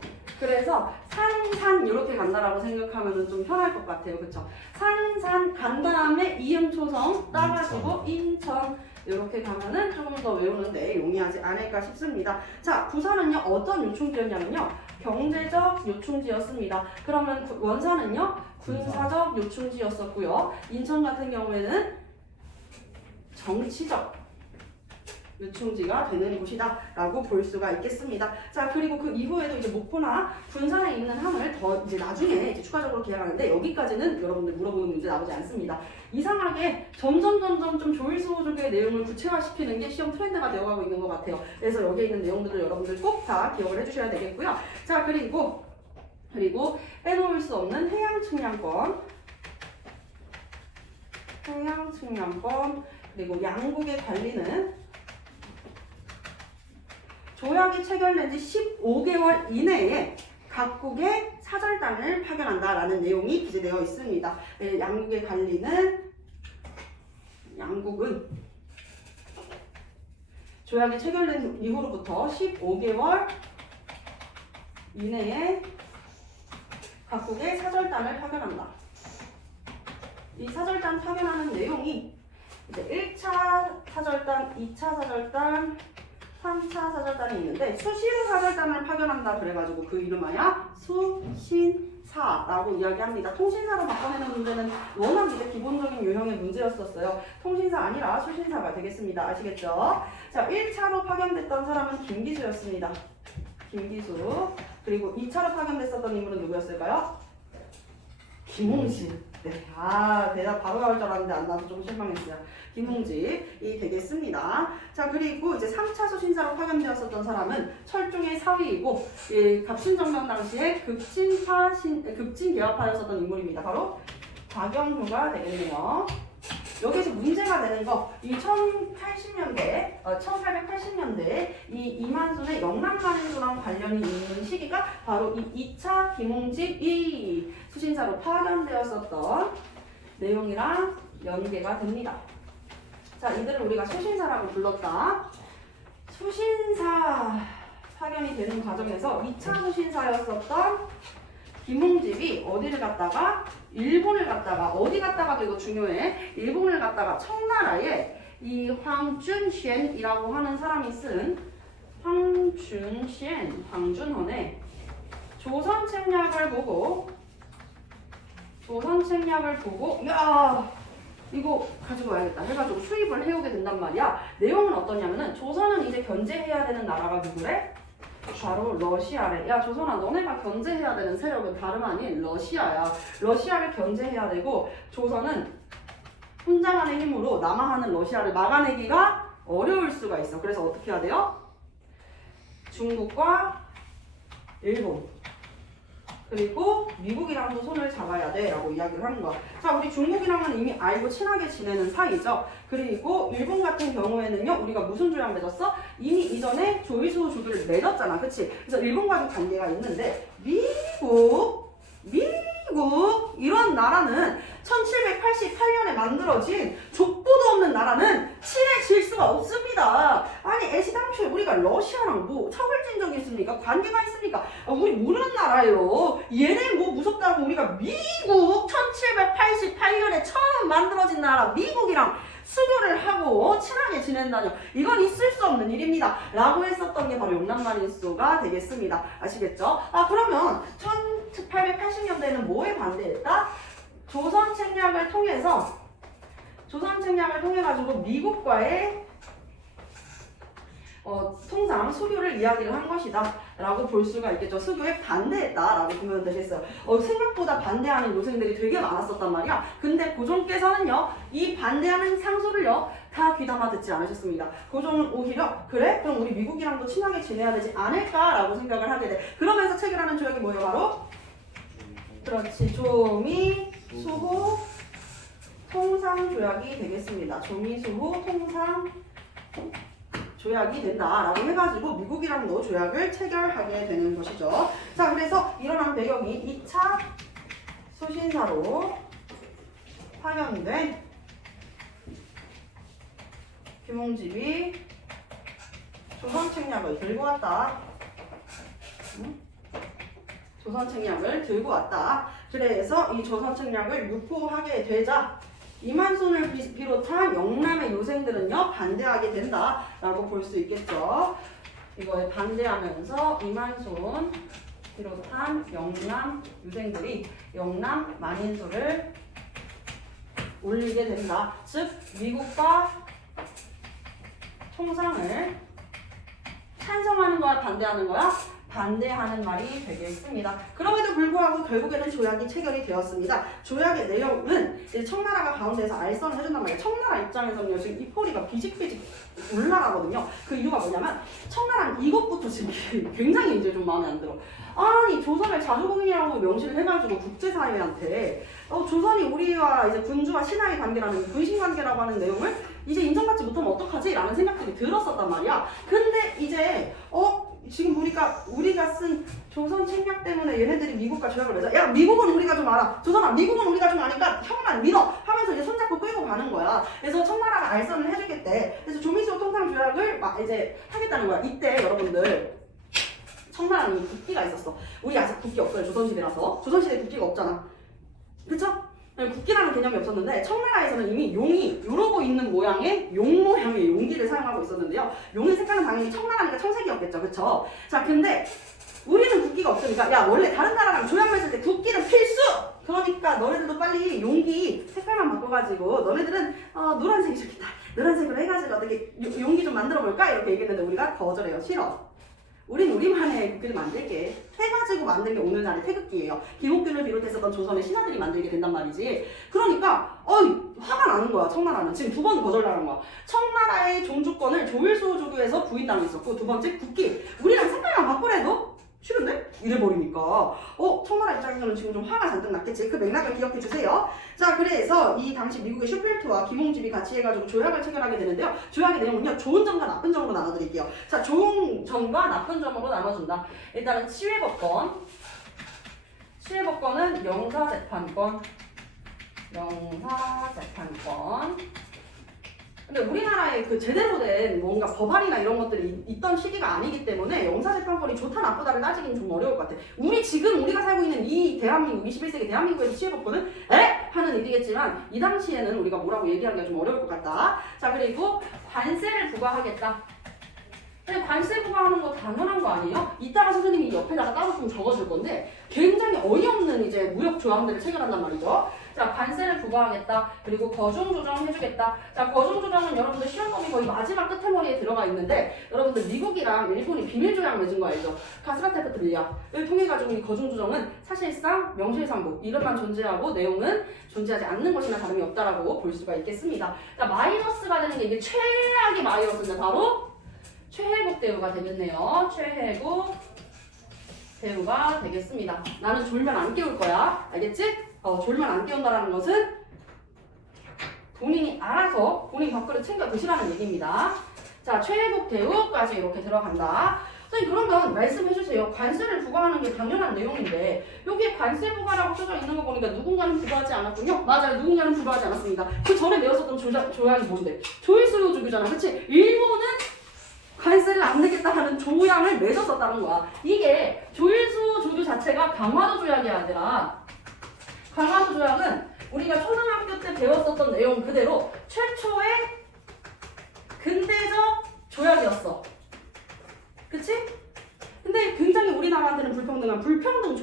그래서 산 이렇게 간다라고 생각하면 좀 편할 것 같아요. 그쵸? 산 간 다음에 이음 초성 따가지고 인천 이렇게 가면은 조금 더 외우는데 용이하지 않을까 싶습니다. 자, 부산은요 어떤 요충지였냐면요 경제적 요충지였습니다. 그러면 원산은요 군사적 요충지였었고요. 인천 같은 경우에는 정치적 요충지가 되는 곳이다 라고 볼 수가 있겠습니다. 자, 그리고 그 이후에도 이제 목포나 군산에 있는 항을 더 이제 나중에 이제 추가적으로 계약하는데 여기까지는 여러분들 물어보는 문제 나오지 않습니다. 이상하게 점점 좀 조일수호족의 내용을 구체화시키는 게 시험 트렌드가 되어가고 있는 것 같아요. 그래서 여기에 있는 내용들을 여러분들 꼭 다 기억을 해주셔야 되겠고요. 자, 그리고 빼놓을 수 없는 해양 측량권, 그리고 양국의 관리는 조약이 체결된 지 15개월 이내에 각국의 사절단을 파견한다라는 내용이 기재되어 있습니다. 양국의 관리는 양국은 조약이 체결된 이후로부터 15개월 이내에 각국의 사절단을 파견한다. 이 사절단 파견하는 내용이 이제 1차 사절단, 2차 사절단, 3차 사절단이 있는데 수시로 사절단을 파견한다 그래가지고 그 이름하여 수신사라고 이야기합니다. 통신사로 바꿔내는 문제는 워낙 이제 기본적인 유형의 문제였었어요. 통신사 아니라 수신사가 되겠습니다. 아시겠죠? 자, 1차로 파견됐던 사람은 김기수였습니다. 김기수. 그리고 2차로 파견됐었던 인물은 누구였을까요? 김홍실. 네, 대답 바로 나올 줄 알았는데 안 나와서 좀 실망했어요. 김홍집이 되겠습니다. 자, 그리고 이제 3차 수신사로 파견되었었던 사람은 철중의 사위이고 갑신정변 당시에 급진 개화파였었던 인물입니다. 바로 박영효가 되겠네요. 여기서 문제가 되는 거, 이 1880년대 이 이만순의 영남만인도랑 관련이 있는 시기가 바로 이 2차 김홍집이 수신사로 파견되었었던 내용이랑 연계가 됩니다. 자, 이들을 우리가 수신사라고 불렀다. 수신사 파견이 되는 과정에서 2차 수신사였었던 김홍집이 어디를 갔다가 일본을 갔다가 어디 갔다가도 이거 중요해. 일본을 갔다가 청나라에 이 황준셴이라고 하는 사람이 쓴 황준헌의 조선 책략을 보고 야 이거 가지고 와야겠다 해가지고 수입을 해오게 된단 말이야. 내용은 어떠냐면은 조선은 이제 견제해야 되는 나라가 누구래? 바로 러시아래. 야 조선아, 너네가 견제해야 되는 세력은 다름 아닌 러시아야. 러시아를 견제해야 되고 조선은 혼자만의 힘으로 남아하는 러시아를 막아내기가 어려울 수가 있어. 그래서 어떻게 해야 돼요? 중국과 일본 그리고 미국이랑도 손을 잡아야 돼 라고 이야기를 하는 거야. 자, 우리 중국이랑은 이미 알고 친하게 지내는 사이죠. 그리고 일본 같은 경우에는요, 우리가 무슨 조약 맺었어? 이미 이전에 조일수 조약을 맺었잖아. 그치? 그래서 일본과도 관계가 있는데 미국 이런 나라는 1788년에 만들어진 족보도 없는 나라는 친해질 수가 없습니다. 아니 애시당초에 우리가 러시아랑 뭐 척을 진 적이 있습니까? 관계가 있습니까? 우리 모르는 나라예요. 얘네 뭐 무섭다고 우리가 미국 1788년에 처음 만들어진 나라 미국이랑 수교를 하고 친하게 지낸다뇨. 이건 있을 수 없는 일입니다. 라고 했었던 게 바로 영남만인수가 되겠습니다. 아시겠죠? 그러면 1880년대에는 뭐에 반대했다? 조선 책략을 통해가지고 미국과의 통상 수교를 이야기를 한 것이다 라고 볼 수가 있겠죠. 수교에 반대했다 라고 보면 되겠어요. 생각보다 반대하는 요생들이 되게 많았었단 말이야. 근데 고종께서는요 이 반대하는 상소를요 다 귀담아 듣지 않으셨습니다. 고종은 오히려 그래? 그럼 우리 미국이랑도 친하게 지내야 되지 않을까 라고 생각을 하게 돼. 그러면서 체결하는 조약이 뭐예요? 바로 그렇지, 조미수호 통상조약이 되겠습니다. 조미수호 통상 조약이 된다라고 해가지고 미국이랑도 조약을 체결하게 되는 것이죠. 자, 그래서 일어난 배경이 2차 수신사로 파견된 김홍집이 조선 책략을 들고 왔다. 조선 책략을 들고 왔다. 그래서 이 조선 책략을 유포하게 되자 이만손을 비롯한 영남의 요생들은요 반대하게 된다라고 볼 수 있겠죠. 이거에 반대하면서 이만손 비롯한 영남 유생들이 영남 만인수를 올리게 된다. 즉 미국과 통상을 찬성하는 거야 반대하는 거야? 반대하는 말이 되겠습니다. 그럼에도 불구하고 결국에는 조약이 체결이 되었습니다. 조약의 내용은 이제 청나라가 가운데서 알선을 해준단 말이에요. 청나라 입장에서는요 지금 입꼬리가 비직비직 올라가거든요. 그 이유가 뭐냐면 청나라는 이것부터 지금 굉장히 이제 좀 마음에 안 들어. 아니 조선을 자주공인이라고 명시를 해가지고 국제사회한테 조선이 우리와 이제 군주와 신하의 관계라는 군신관계라고 하는 내용을 이제 인정받지 못하면 어떡하지? 라는 생각들이 들었었단 말이야. 근데 이제 지금 우리가 쓴 조선 책략 때문에 얘네들이 미국과 조약을 맺어. 야 미국은 우리가 좀 알아. 조선아 미국은 우리가 좀 아니까 형만 믿어. 하면서 이제 손잡고 끌고 가는 거야. 그래서 청나라가 알선을 해주겠대. 그래서 조미수 통상 조약을 이제 하겠다는 거야. 이때 여러분들 청나라는 국기가 있었어. 우리 아직 국기 없어요. 조선시대라서. 조선시대 국기가 없잖아. 그쵸? 국기라는 개념이 없었는데 청나라에서는 이미 용이 이러고 있는 모양의 용 모양의 용기를 사용하고 있었는데요. 용의 색깔은 당연히 청나라니까 청색이었겠죠. 그쵸? 자 근데 우리는 국기가 없으니까 야 원래 다른 나라랑 조약 맺을 때 국기는 필수! 그러니까 너네들도 빨리 용기 색깔만 바꿔가지고 너네들은 노란색이 좋겠다. 노란색으로 해가지고 어떻게 용기 좀 만들어 볼까? 이렇게 얘기했는데 우리가 거절해요. 싫어. 우린 우리만의 국기를 만들게 해가지고 만든 게 오늘날의 태극기예요. 김옥균을 비롯했었던 조선의 신하들이 만들게 된단 말이지. 그러니까 화가 나는 거야. 청나라는 지금 두 번 거절당한 거야. 청나라의 종주권을 조일수 조교에서 부인당했었고 두 번째 국기 우리랑 색깔만 바꾸래도 싫은데? 이래버리니까 청나라 입장에서는 지금 좀 화가 잔뜩 났겠지. 그 맥락을 기억해 주세요. 자 그래서 이 당시 미국의 슈펠트와 김홍집이 같이 해가지고 조약을 체결하게 되는데요. 조약의 내용은요 좋은 점과 나쁜 점으로 나눠드릴게요. 자 좋은 점과 나쁜 점으로 나눠준다. 일단은 치외법권은 영사재판권. 근데 우리나라에 그 제대로 된 뭔가 법안이나 이런 것들이 있던 시기가 아니기 때문에 영사재판권이 좋다 나쁘다를 따지기는 좀 어려울 것 같아. 우리가 살고 있는 이 대한민국 21세기 대한민국에서 치외법권은 하는 일이겠지만 이 당시에는 우리가 뭐라고 얘기하기가 좀 어려울 것 같다. 자 그리고 관세를 부과하겠다. 근데 관세 부과하는 거 당연한 거 아니에요? 이따가 선생님이 옆에다가 따로 좀 적어줄 건데 굉장히 어이없는 이제 무역 조항들을 체결한단 말이죠. 자 관세를 부과하겠다. 그리고 거중 조정 해주겠다. 자 거중 조정은 여러분들 시험범위 거의 마지막 끝에머리에 들어가 있는데 여러분들 미국이랑 일본이 비밀 조약 맺은 거 알죠? 가스라테프트리아를 통해 가지고 이 거중 조정은 사실상 명실상부 이름만 존재하고 내용은 존재하지 않는 것이나 다름이 없다라고 볼 수가 있겠습니다. 자 마이너스가 되는 게 이게 최악의 마이너스인데 바로 최혜국 대우가 되겠네요. 최혜국 대우가 되겠습니다. 나는 졸면 안 깨울 거야. 알겠지? 졸면 안 깨운다라는 것은 본인이 알아서 본인 밥그릇 챙겨 드시라는 얘기입니다. 자, 최혜국 대우까지 이렇게 들어간다. 선생님 그러면 말씀해주세요. 관세를 부과하는 게 당연한 내용인데 여기에 관세 부과라고 써져 있는 거 보니까 누군가는 부과하지 않았군요? 맞아요. 누군가는 부과하지 않았습니다. 그 전에 배웠었던 조약이 뭔데? 조일수 조교잖아. 그치? 일본은 관세를 안 내겠다는 조약을 맺었었다는 거야. 이게 조일수 조교 자체가 강화도 조약이 아니라 강화도 조약은 우리가 초등학교 때 배웠었던 내용 그대로 최초의 근대적 조약이었어. 그치? 근데 굉장히 우리나라한테는 불평등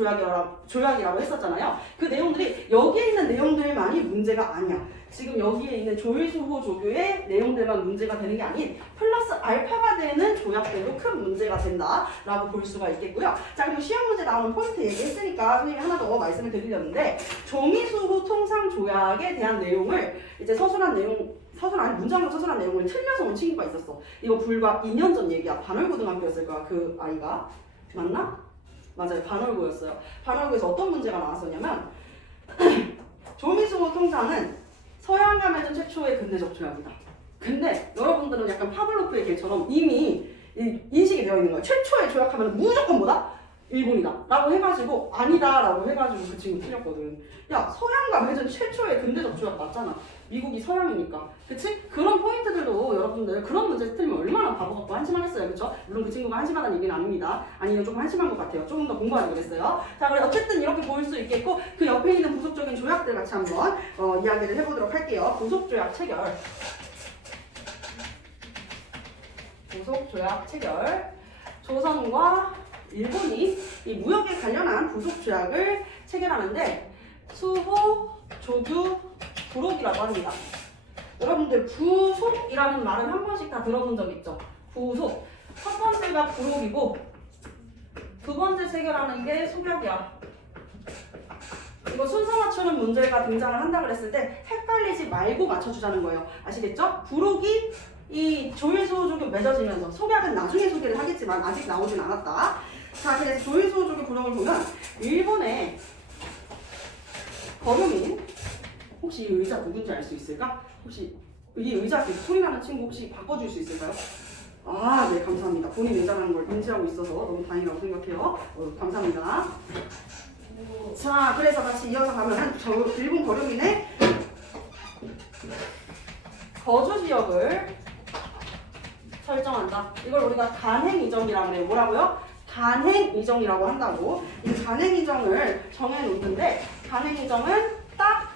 조약이라고 했었잖아요. 그 내용들이 여기에 있는 내용들만이 문제가 아니야. 지금 여기에 있는 조일수호 조교의 내용들만 문제가 되는 게 아닌 플러스 알파가 되는 조약들도 큰 문제가 된다라고 볼 수가 있겠고요. 자 그리고 시험 문제 나오는 포인트 얘기했으니까 선생님이 하나 더 말씀을 드리려는데 조미수호 통상 조약에 대한 내용을 이제 문장으로 서술한 내용을 틀려서 온 친구가 있었어. 이거 불과 2년 전 얘기야. 반월고등학교였을 거야. 그 아이가. 맞나? 맞아요. 반월고였어요. 반월고에서 어떤 문제가 나왔었냐면 조미수호 통상은 서양과 맺은 최초의 근대적 조약이다. 근데 여러분들은 약간 파블로프의 개처럼 이미 인식이 되어 있는 거예요. 최초의 조약하면 무조건 뭐다? 일본이다 라고 해가지고 아니다 라고 해가지고 그 친구 틀렸거든. 야, 서양과 맺은 최초의 근대적 조약 맞잖아. 미국이 서양이니까. 그치? 그런 포인트들도 여러분들 그런 문제 틀리면 얼마나 바보 같고 한심하겠어요. 그쵸? 물론 그 친구가 한심하다는 얘기는 아닙니다. 아니요, 조금 한심한 것 같아요. 조금 더 공부하지 그랬어요. 자, 그래 어쨌든 이렇게 보일 수 있겠고 그 옆에 있는 부속적인 조약들 같이 한번 이야기를 해보도록 할게요. 부속조약 체결. 부속조약 체결. 조선과 일본이 이 무역에 관련한 부속조약을 체결하는데 수호, 조규, 부록이라고 합니다. 여러분들 부속이라는 말은 한 번씩 다 들어본 적 있죠? 부속. 첫 번째가 부록이고 두 번째 체결하는 게 소격이야. 이거 순서 맞추는 문제가 등장을 한다 그랬을 때 헷갈리지 말고 맞춰주자는 거예요. 아시겠죠? 부록이 이 조일수호조교 맺어지면서 소격은 나중에 소개를 하겠지만 아직 나오진 않았다. 자, 그래서 조일수호조교 부록을 보면 일본의 거류민, 혹시 이 의자 누군지 알 수 있을까? 혹시 이 의자 소리 나는 친구 혹시 바꿔줄 수 있을까요? 아, 네, 감사합니다. 본인 의자라는 걸 인지하고 있어서 너무 다행이라고 생각해요. 감사합니다. 자, 그래서 같이 이어서 가면 일본 거류민의 거주 지역을 설정한다. 이걸 우리가 간행이정이라고 해요. 뭐라고요? 간행이정이라고 한다고. 이 간행이정을 정해놓는데 간행이정은 딱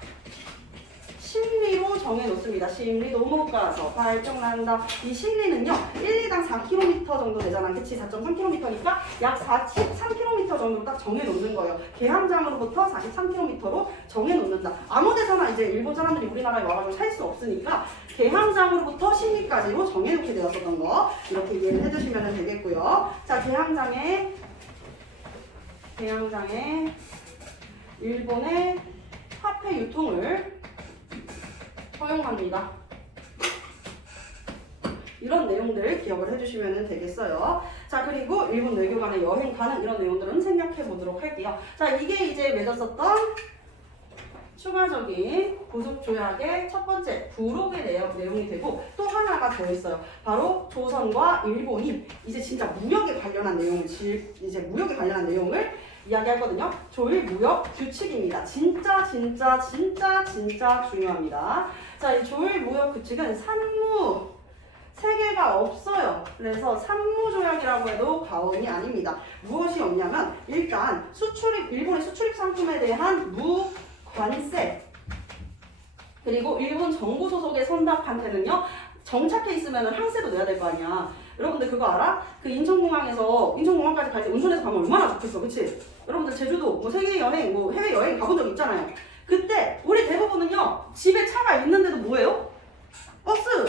심리로 정해놓습니다. 심리 넘어가서 발정난다. 이 심리는요 1, 2당 4km 정도 되잖아. 그치? 4.3km니까 약 43km 정도로 딱 정해놓는 거예요. 계항장으로부터 43km로 정해놓는다. 아무 데서나 이제 일본 사람들이 우리나라에 와가지고 살 수 없으니까 계항장으로부터 심리까지로 정해놓게 되었었던 거 이렇게 이해를 해주시면 되겠고요. 자, 계항장에 일본의 화폐 유통을 허용합니다. 이런 내용들 기억을 해주시면 되겠어요. 자, 그리고 일본 외교관의 여행 가능 이런 내용들은 생략해 보도록 할게요. 자, 이게 이제 맺었었던 추가적인 부속조약의 첫 번째 부록의 내용이 되고 또 하나가 더 있어요. 바로 조선과 일본이 이제 진짜 무역에 관련한 내용을 이야기하거든요. 조일 무역 규칙입니다. 진짜 중요합니다. 자, 이 조일 무역 규칙은 산무 세 개가 없어요. 그래서 산무조약이라고 해도 과언이 아닙니다. 무엇이 없냐면 일단 일본의 수출입 상품에 대한 무관세 그리고 일본 정부 소속의 선박한테는요 정착해 있으면 항세도 내야 될 거 아니야. 여러분들 그거 알아? 그 인천공항까지 갈 때 운전해서 가면 얼마나 좋겠어, 그치? 여러분들 제주도 뭐 세계 여행, 뭐 해외 여행 가본 적 있잖아요. 그때 우리 대부분은요 집에 차가 있는데도 뭐예요?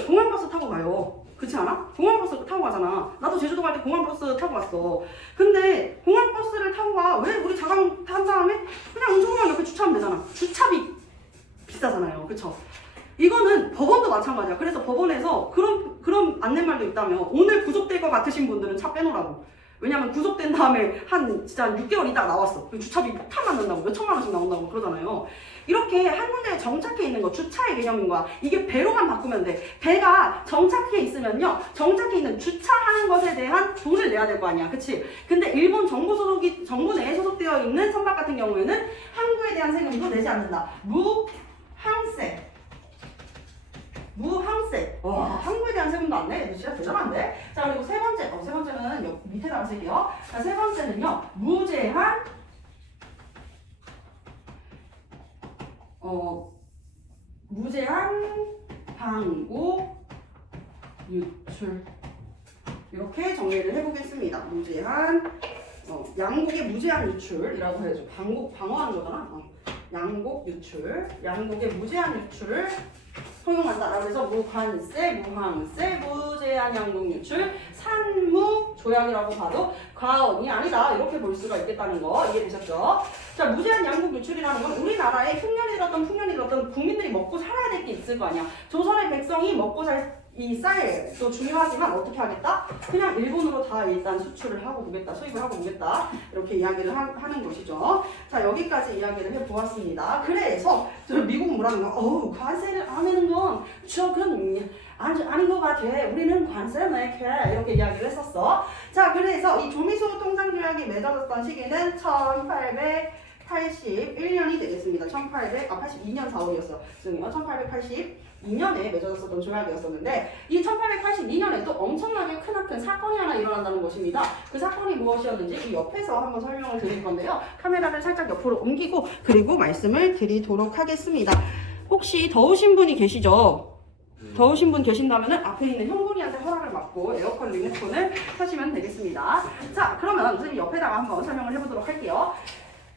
공항버스 타고 가요. 그렇지 않아? 공항버스 타고 가잖아. 나도 제주도 갈 때 공항버스 타고 갔어. 근데 공항버스를 타고 가. 왜? 우리 자강 탄 다음에 그냥 운전공항 옆에 주차하면 되잖아. 주차비 비싸잖아요. 그쵸? 이거는 법원도 마찬가지야. 그래서 법원에서 그런 안내말도 있다면 오늘 구속될 것 같으신 분들은 차 빼놓으라고. 왜냐면 구속된 다음에 진짜 6개월 있다가 나왔어. 주차비 폭탄 맞는다고 몇 천만 원씩 나온다고 그러잖아요. 이렇게 한 군데에 정착해 있는 거 주차의 개념인 거야. 이게 배로만 바꾸면 돼. 배가 정착해 있으면요 정착해 있는 주차하는 것에 대한 돈을 내야 될 거 아니야. 그치? 근데 일본 정부 내에 소속되어 있는 선박 같은 경우에는 항구에 대한 세금도 내지 않는다. 무항세. 와, 항구에 대한 세금도 안 내? 진짜 대단한데? 자, 그리고 세 번째는 밑에다가 쓸게요. 자, 세 번째는요, 무제한 방고 유출. 이렇게 정리를 해보겠습니다. 양국의 무제한 유출이라고 해야죠. 방어하는 거잖아. 양국 유출. 양국의 무제한 유출. 허용한다. 그래서 무관세, 무항세, 무제한 양국 유출, 산무 조약이라고 봐도 과언이 아니다. 이렇게 볼 수가 있겠다는 거 이해되셨죠? 자, 무제한 양국 유출이라는 건 우리나라에 흉년이 들었던 국민들이 먹고 살아야 될 게 있을 거 아니야. 조선의 백성이 먹고 살 이 쌀도 중요하지만 어떻게 하겠다? 그냥 일본으로 다 일단 수출을 하고 보겠다, 수입을 하고 보겠다 이렇게 이야기를 하는 것이죠. 자, 여기까지 이야기를 해보았습니다. 그래서 저 미국 뭐라는 거? 관세를 안 하는 건 조금 아닌 것 같아. 우리는 관세 매게 이렇게 이야기를 했었어. 자, 그래서 이 조미소 통상조약이 맺어졌던 시기는 1881년이 되겠습니다. 82년 4월이었어요. 죄송해요. 1882년에 맺어졌었던 조약이었었는데 이 1882년에 또 엄청나게 크나큰 사건이 하나 일어난다는 것입니다. 그 사건이 무엇이었는지 이 옆에서 한번 설명을 드릴 건데요. 카메라를 살짝 옆으로 옮기고 그리고 말씀을 드리도록 하겠습니다. 혹시 더우신 분이 계시죠? 더우신 분 계신다면 앞에 있는 형군이한테 허락을 받고 에어컨 리모컨을 켜시면 되겠습니다. 자, 그러면 선생님 옆에다가 한번 설명을 해보도록 할게요.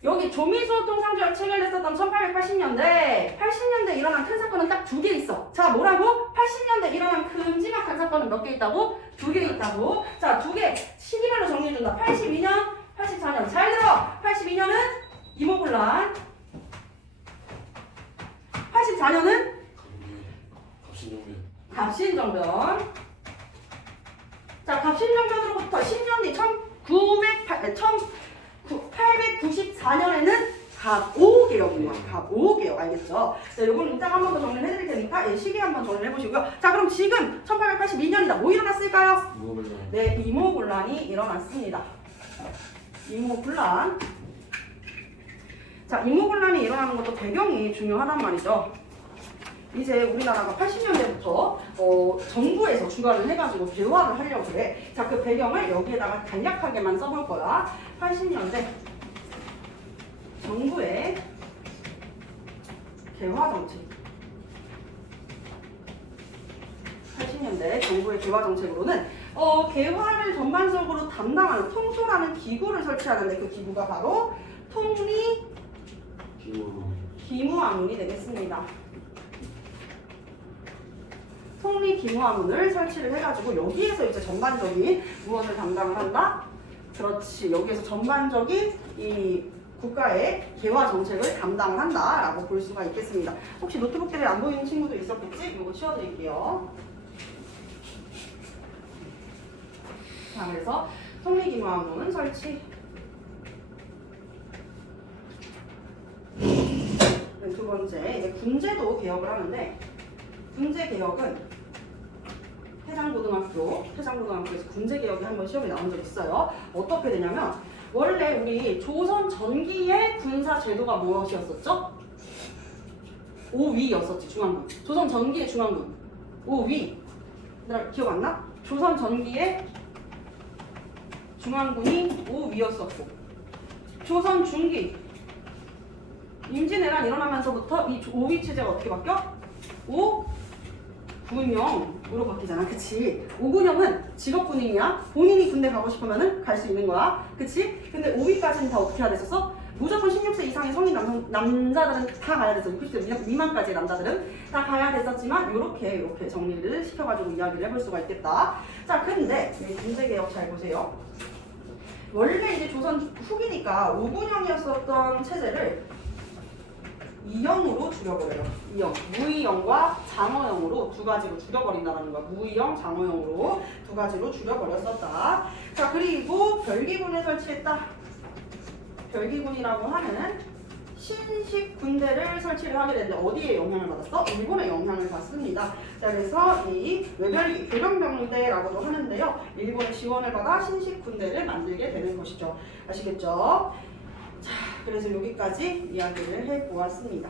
여기 조미소 통상조약 책을 냈었던 1880년대, 80년대 일어난 큰 사건은 딱 2개 있어. 자, 뭐라고? 80년대 일어난 큼지막한 사건은 몇 개 있다고? 2개 있다고. 자, 2개 시기별로 정리해준다. 82년, 84년. 잘 들어! 82년은 이모군란, 84년은 갑신정변. 자, 갑신정변으로부터 10년 뒤 1894년에는 갑오개혁인 거야. 갑오개혁. 알겠죠? 자, 요거는 이따가 한 번 더 정리를 해드릴 테니까 시기 한번 정리를 해보시고요. 자, 그럼 지금 1882년이다. 뭐 일어났을까요? 네, 이모군란이 일어났습니다. 이모군란. 자, 이모군란이 일어나는 것도 배경이 중요하단 말이죠. 이제 우리나라가 80년대부터 정부에서 주관을 해가지고 개화를 하려고 그래. 자, 그 배경을 여기에다가 간략하게만 써볼 거야. 80년대 정부의 개화 정책. 80년대 정부의 개화 정책으로는 개화를 전반적으로 담당하는 통소라는 기구를 설치하는데 그 기구가 바로 통리기무안문이 되겠습니다. 통리기무안문을 설치를 해가지고 여기에서 이제 전반적인 무엇을 담당을 한다? 그렇지. 여기에서 전반적인 이 국가의 개화 정책을 담당을 한다라고 볼 수가 있겠습니다. 혹시 노트북들이 안 보이는 친구도 있었겠지? 이거 치워드릴게요. 자, 그래서 통리기무안문 설치. 두 번째, 이제 군제도 개혁을 하는데 군제 개혁은 해장고등학교에서 군제 개혁이 한번 시험에 나온 적 있어요. 어떻게 되냐면 원래 우리 조선 전기의 군사 제도가 무엇이었었죠? 5위였었지, 중앙군. 조선 전기의 중앙군 5위. 얘들아 기억 안 나? 조선 전기의 중앙군이 5위였었고 조선 중기 임진왜란 일어나면서부터 이 5위 체제가 어떻게 바뀌어? 5군형으로 바뀌잖아. 그치? 5군형은 직업군인이야. 본인이 군대 가고 싶으면 갈 수 있는 거야. 그치? 근데 5위까지는 다 어떻게 해야 됐었어? 무조건 16세 이상의 성인 남자들은 다 가야 됐어. 60세 미만까지의 남자들은 다 가야 됐었지만 이렇게 정리를 시켜가지고 이야기를 해볼 수가 있겠다. 자, 근데 이 군제개혁 잘 보세요. 원래 이제 조선 후기니까 5군형이었었던 체제를 2형으로 줄여버려요. 2형. 무의형과 장어형으로 두 가지로 줄여버린다는 거야. 무의형, 장어형으로 두 가지로 줄여버렸었다. 자, 그리고 별기군을 설치했다. 별기군이라고 하는 신식 군대를 설치를 하게 되는데 어디에 영향을 받았어? 일본에 영향을 받습니다. 자, 그래서 이 외별기 교령병대라고도 하는데요. 일본의 지원을 받아 신식 군대를 만들게 되는 것이죠. 아시겠죠? 자, 그래서 여기까지 이야기를 해보았습니다.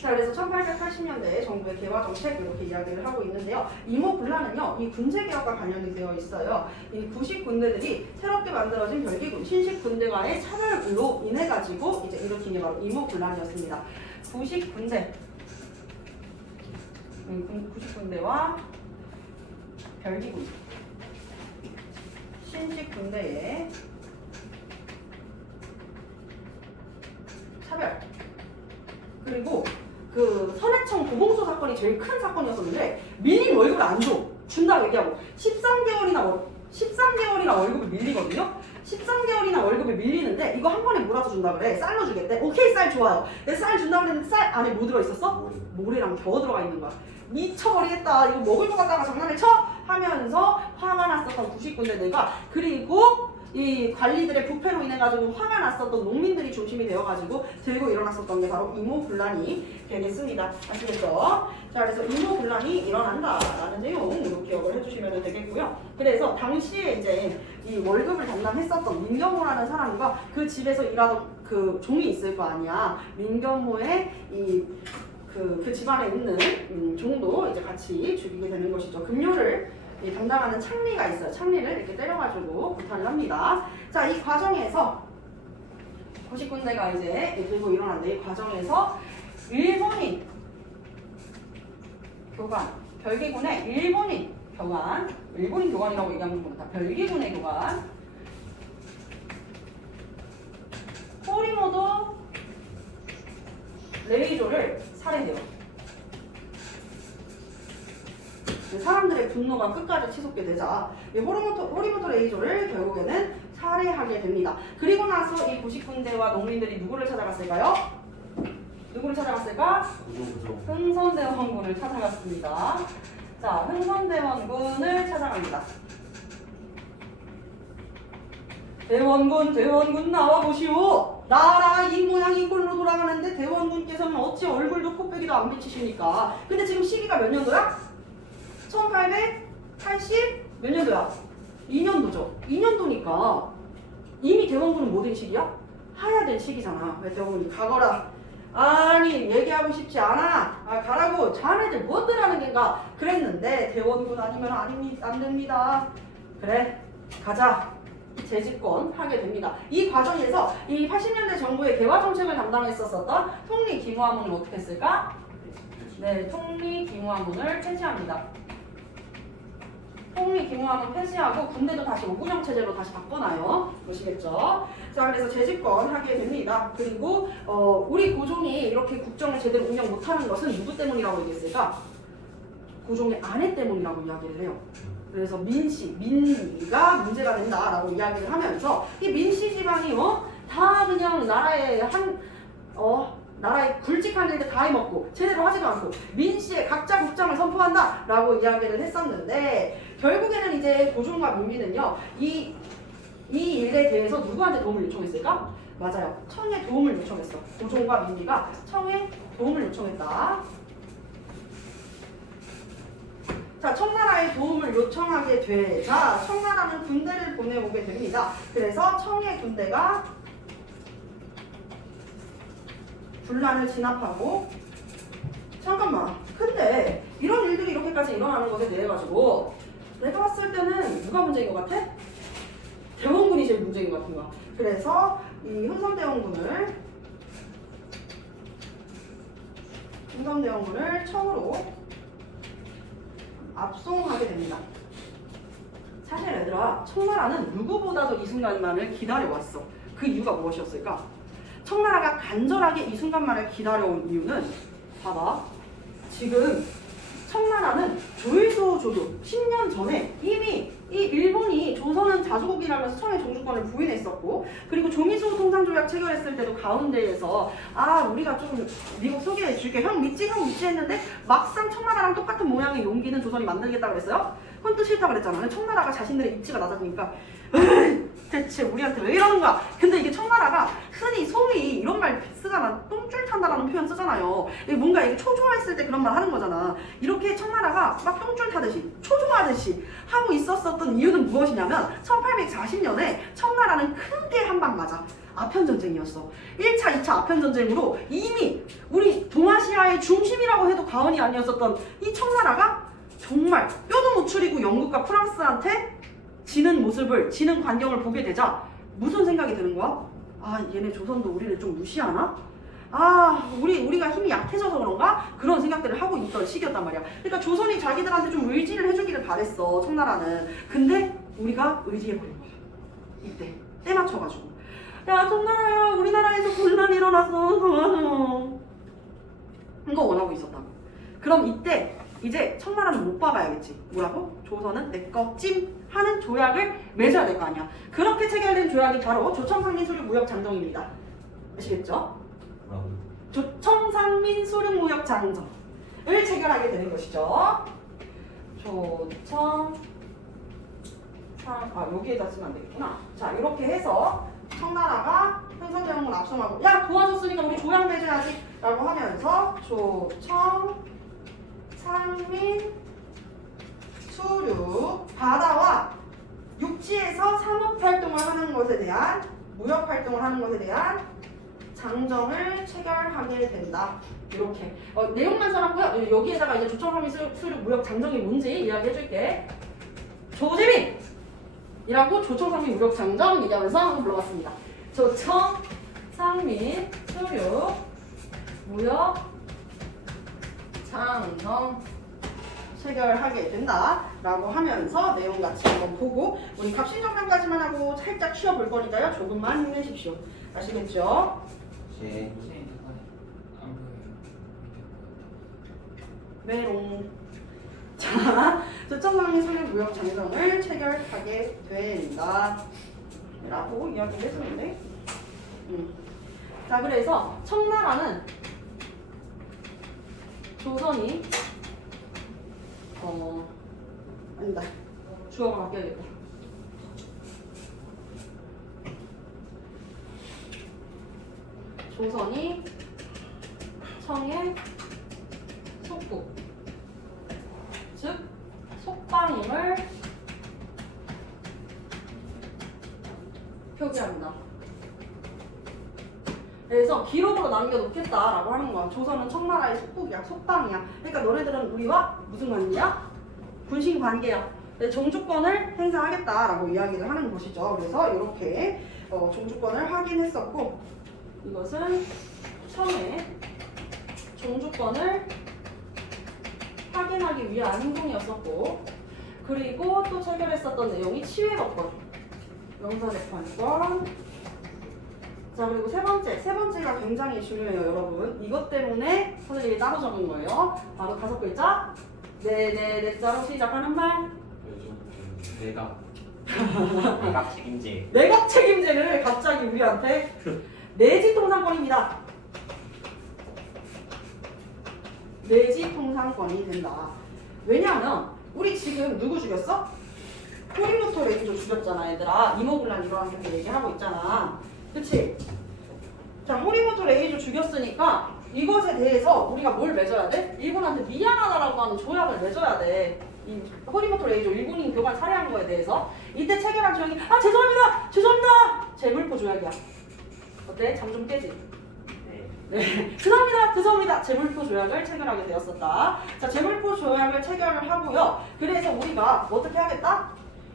자, 그래서 1880년대 정부의 개화 정책 이렇게 이야기를 하고 있는데요. 이모군란은요, 이 군제개혁과 관련이 되어 있어요. 이 구식 군대들이 새롭게 만들어진 별기군, 신식 군대와의 차별로 인해 가지고 이제 일으킨 게 바로 이모군란이었습니다. 구식 군대, 구식 군대와 별기군, 신식 군대의 차별. 그리고 그 선해청 고봉소 사건이 제일 큰 사건이었었는데 밀린 월급을 안 줘. 준다고 얘기하고 13개월이나 월급을 밀리거든요. 13개월이나 월급을 밀리는데 이거 한 번에 몰아서 준다 그래. 쌀로 주겠대. 오케이, 쌀 좋아요. 근데 쌀 준다 그랬는데 쌀 안에 뭐 들어있었어? 모래랑 겨워 들어가 있는 거야. 미쳐버리겠다. 이거 먹을 것 같다가 장난을 쳐? 하면서 화가 났었던 90군데들과 그리고 이 관리들의 부패로 인해 가지고 화가 났었던 농민들이 중심이 되어가지고 들고 일어났었던 게 바로 이모군란이 되겠습니다. 아시겠죠? 자, 그래서 이모군란이 일어난다라는 내용으로 기억을 해주시면 되겠고요. 그래서 당시에 이제 이 월급을 담당했었던 민경호라는 사람과 그 집에서 일하던 그 종이 있을 거 아니야. 민경호의 그 집안에 있는 종도 이제 같이 죽이게 되는 것이죠. 금요를 담당하는 창리가 있어요. 창리를 이렇게 때려가지고 구타를 합니다. 자, 이 과정에서 90군데가 이제 들고 일어났는데 이 과정에서 일본인 교관, 별기군의 일본인 교관이라고 얘기하면 됩니다. 별기군의 교관 호리모도 레이조를 살해해요. 사람들의 분노가 끝까지 치솟게 되자 호리모토 레이조를 결국에는 살해하게 됩니다. 그리고 나서 이 90군데와 농민들이 누구를 찾아갔을까요? 누구를 찾아갔을까? 흥선대원군을 찾아갔습니다. 자, 흥선대원군을 찾아갑니다. 대원군 나와보시오. 나라 이 모양 이 꼴로 돌아가는데 대원군께서는 어찌 얼굴도 코빼기도 안 비치십니까? 근데 지금 시기가 몇 년도야? 1880 몇 년도야? 2년도죠. 2년도니까 이미 대원군은 뭐 된 시기야? 하야 될 시기잖아. 왜 대원군이 가거라. 아니 얘기하고 싶지 않아. 아 가라고. 자네들 뭐들 하는 겐가. 그랬는데 대원군 아니면 안 됩니다. 그래 가자. 재집권 하게 됩니다. 이 과정에서 이 80년대 정부의 개화 정책을 담당했었던 통리 기무화문을 어떻게 했을까? 네, 통리 기무화문을 폐지합니다. 통리 기무화문 폐지하고 군대도 다시 5군형 체제로 다시 바꿔놔요. 보시겠죠? 자, 그래서 재집권 하게 됩니다. 그리고 우리 고종이 이렇게 국정을 제대로 운영 못하는 것은 누구 때문이라고 얘기했을까? 고종의 아내 때문이라고 이야기를 해요. 그래서 민리가 문제가 된다라고 이야기를 하면서 이 민씨 집안이 다 그냥 나라의 굵직한 일들 다 해먹고 제대로 하지도 않고 민씨의 각자 국장을 선포한다라고 이야기를 했었는데 결국에는 이제 고종과 민리는요 이 일에 대해서 누구한테 도움을 요청했을까? 맞아요. 청에 도움을 요청했어. 고종과 민리가 청에 도움을 요청했다. 자, 청나라의 도움을 요청하게 되자 청나라는 군대를 보내오게 됩니다. 그래서 청의 군대가 분란을 진압하고 잠깐만 근데 이런 일들이 이렇게까지 일어나는 것에 대해 가지고 내가 봤을 때는 누가 문제인 것 같아? 대원군이 제일 문제인 것 같은 거야. 그래서 이 흥선대원군을 청으로 압송하게 됩니다. 사실 얘들아 청나라는 누구보다도 이 순간만을 기다려왔어. 그 이유가 무엇이었을까? 청나라가 간절하게 이 순간만을 기다려온 이유는 봐봐. 지금 청나라는 조일소조도 10년 전에 이미 이 일본이 조선은 자주국이라면서 청의 종주권을 부인했었고 그리고 조미수 통상조약 체결했을 때도 가운데에서 우리가 좀 미국 소개해줄게 형 믿지 했는데 막상 청나라랑 똑같은 모양의 용기는 조선이 만들겠다 그랬어요? 그건 또 싫다 그랬잖아. 청나라가 자신들의 입지가 낮아지니까 대체 우리한테 왜 이러는 거야? 근데 이게 청나라가 흔히 소위 이런 말 쓰잖아. 똥줄 탄다라는 표현 쓰잖아요. 뭔가 이게 초조했을 때 그런 말 하는 거잖아. 이렇게 청나라가 막 똥줄 타듯이 초조하듯이 하고 있었던 이유는 무엇이냐면 1840년에 청나라는 크게 한 방 맞아. 아편전쟁이었어. 1차, 2차 아편전쟁으로 이미 우리 동아시아의 중심이라고 해도 과언이 아니었었던 이 청나라가 정말 뼈도 못 추리고 영국과 프랑스한테 지는 모습을, 지는 광경을 보게 되자 무슨 생각이 드는 거야? 얘네 조선도 우리를 좀 무시하나? 우리가 힘이 약해져서 그런가? 그런 생각들을 하고 있던 시기였단 말이야. 그러니까 조선이 자기들한테 좀 의지를 해주기를 바랬어, 청나라는. 근데 우리가 의지해버린 거야. 이때 때 맞춰가지고 야 청나라야 우리나라에서 분란이 일어났어 도와줘. 이거 원하고 있었다고. 그럼 이때 이제 청나라는 못 박아야겠지. 뭐라고? 조선은 내꺼 찜 하는 조약을 맺어야 될 거 아니야. 그렇게 체결된 조약이 바로 조청상민수륙무역장정입니다. 아시겠죠? 뭐라고? 조청상민수륙무역장정을 체결하게 되는 것이죠. 여기에다 쓰면 안 되겠구나. 자, 이렇게 해서 청나라가 행성대원군 압송하고 야 도와줬으니까 우리 조약 맺어야지 라고 하면서 조청상민 수륙 바다와 육지에서 산업활동을 하는 것에 대한 무역활동을 하는 것에 대한 장정을 체결하게 된다. 이렇게 내용만 써놨고요. 여기에다가 이제 조청상민 수륙 무역 장정이 뭔지 이야기해줄게. 조재민이라고 조청상민 무역 장정 얘기하면서 한번 불러봤습니다. 조청상민 수륙 무역 장정 체결하게 된다라고 하면서 내용 같이 한번 보고 우리 갑신정변까지만 하고 살짝 쉬어볼 거니까요. 조금만 힘내십시오. 아시겠죠? 제 선생님 잠깐 안 보여요. 메롱. 자, 조청상민 수륙 무역 장정을 체결하게 된다 라고 이야기를 해주는데 자, 그래서 청나라는 조선이 아니다. 주어가 바뀌어야겠다. 조선이 청의 속국, 즉 속방임을 표기합니다. 그래서 기록으로 남겨놓겠다라고 하는 거야. 조선은 청나라의 속국이야, 속방이야. 그러니까 너네들은 우리와 무슨 관계야? 군신 관계야. 종주권을 행사하겠다라고 이야기를 하는 것이죠. 그래서 이렇게 종주권을 확인했었고, 이것은 청의 종주권을 확인하기 위한 행동이었었고, 그리고 또 체결했었던 내용이 치외법권, 명사재판권. 자, 그리고 세 번째가 굉장히 중요해요, 여러분. 이것 때문에 선생님이 따로 적은 거예요. 바로 5글자. 네자로 시작하는 말. 내가 책임제. 내각 책임제를 갑자기 우리한테. 내지통상권입니다. 내지통상권이 된다. 왜냐하면 우리 지금 누구 죽였어? 호리모토 레이저 죽였잖아, 얘들아. 이모블란 일어났을 때 얘기하고 있잖아. 그치? 자, 호리모토 레이저 죽였으니까 이것에 대해서 우리가 뭘 맺어야 돼? 일본한테 미안하다라고 하는 조약을 맺어야 돼. 이 호리모토 레이저 일본인 교관 살해한 거에 대해서 이때 체결한 조약이 죄송합니다 재물포 조약이야. 어때? 잠 좀 깨지? 네. 죄송합니다 재물포 조약을 체결하게 되었었다. 자, 재물포 조약을 체결을 하고요. 그래서 우리가 어떻게 하겠다?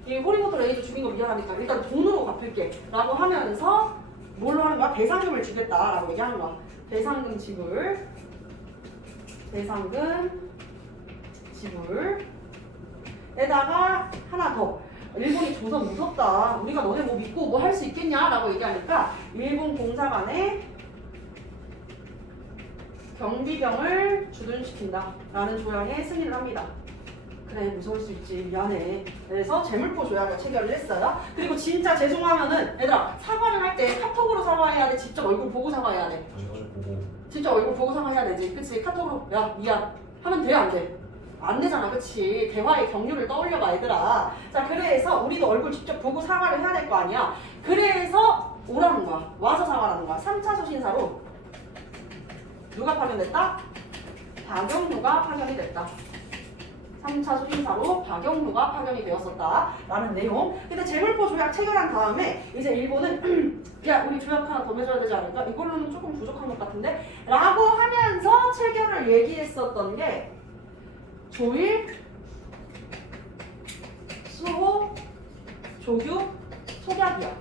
이 호리모토 레이저 죽인 거 미안하니까 일단 돈으로 갚을게 라고 하면서 뭘로 하는 거야? 배상금을 주겠다라고 얘기하는 거야. 배상금 지불. 에다가 하나 더. 일본이 조선 무섭다. 우리가 너네 뭐 믿고 뭐 할 수 있겠냐라고 얘기하니까 일본 공사관에 경비병을 주둔시킨다 라는 조약에 승인을 합니다. 그래, 무서울 수 있지. 미안해. 그래서 재물포 조약을 체결을 했어요. 그리고 진짜 죄송하면은 얘들아, 사과를 할 때 카톡으로 사과해야 돼? 직접 얼굴 보고 사과해야 돼? 진짜 얼굴 보고 사과해야 되지. 그치? 카톡으로 야 미안 하면 돼, 안 돼? 안 되잖아, 그치? 대화의 경륜을 떠올려봐, 얘들아. 자, 그래서 우리도 얼굴 직접 보고 사과를 해야 될 거 아니야. 그래서 오라는 거야. 와서 사과라는 거야. 3차 소신사로 누가 파견됐다? 박영무가 파견이 됐다. 3차 소신사로 박영무가 파견이 되었었다 라는 내용. 근데 재물포 조약 체결한 다음에 이제 일본은 야, 우리 조약 하나 더 맺어야 되지 않을까? 이걸로는 조금 부족한 것 같은데? 라고 하면서 체결을 얘기했었던 게 조일, 수호, 조규, 속약이야.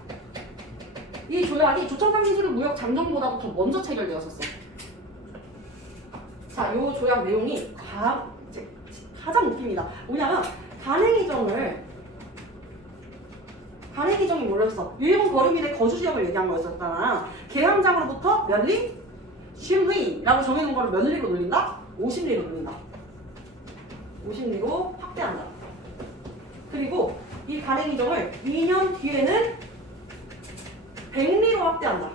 이 조약이 조청상민수륙 무역 장정보다도 더 먼저 체결되었었어. 자, 요 조약 내용이 가장 웃깁니다. 뭐냐면 간해기정이 뭐였어? 일본 거류민의 거주지역을 얘기한 거였었잖아. 계양장으로부터 면리, 쉼리라고 정해놓은 거를 면리로 늘린다? 50리로 늘린다. 50리로 확대한다. 그리고 이 간행이정을 2년 뒤에는 100리로 확대한다.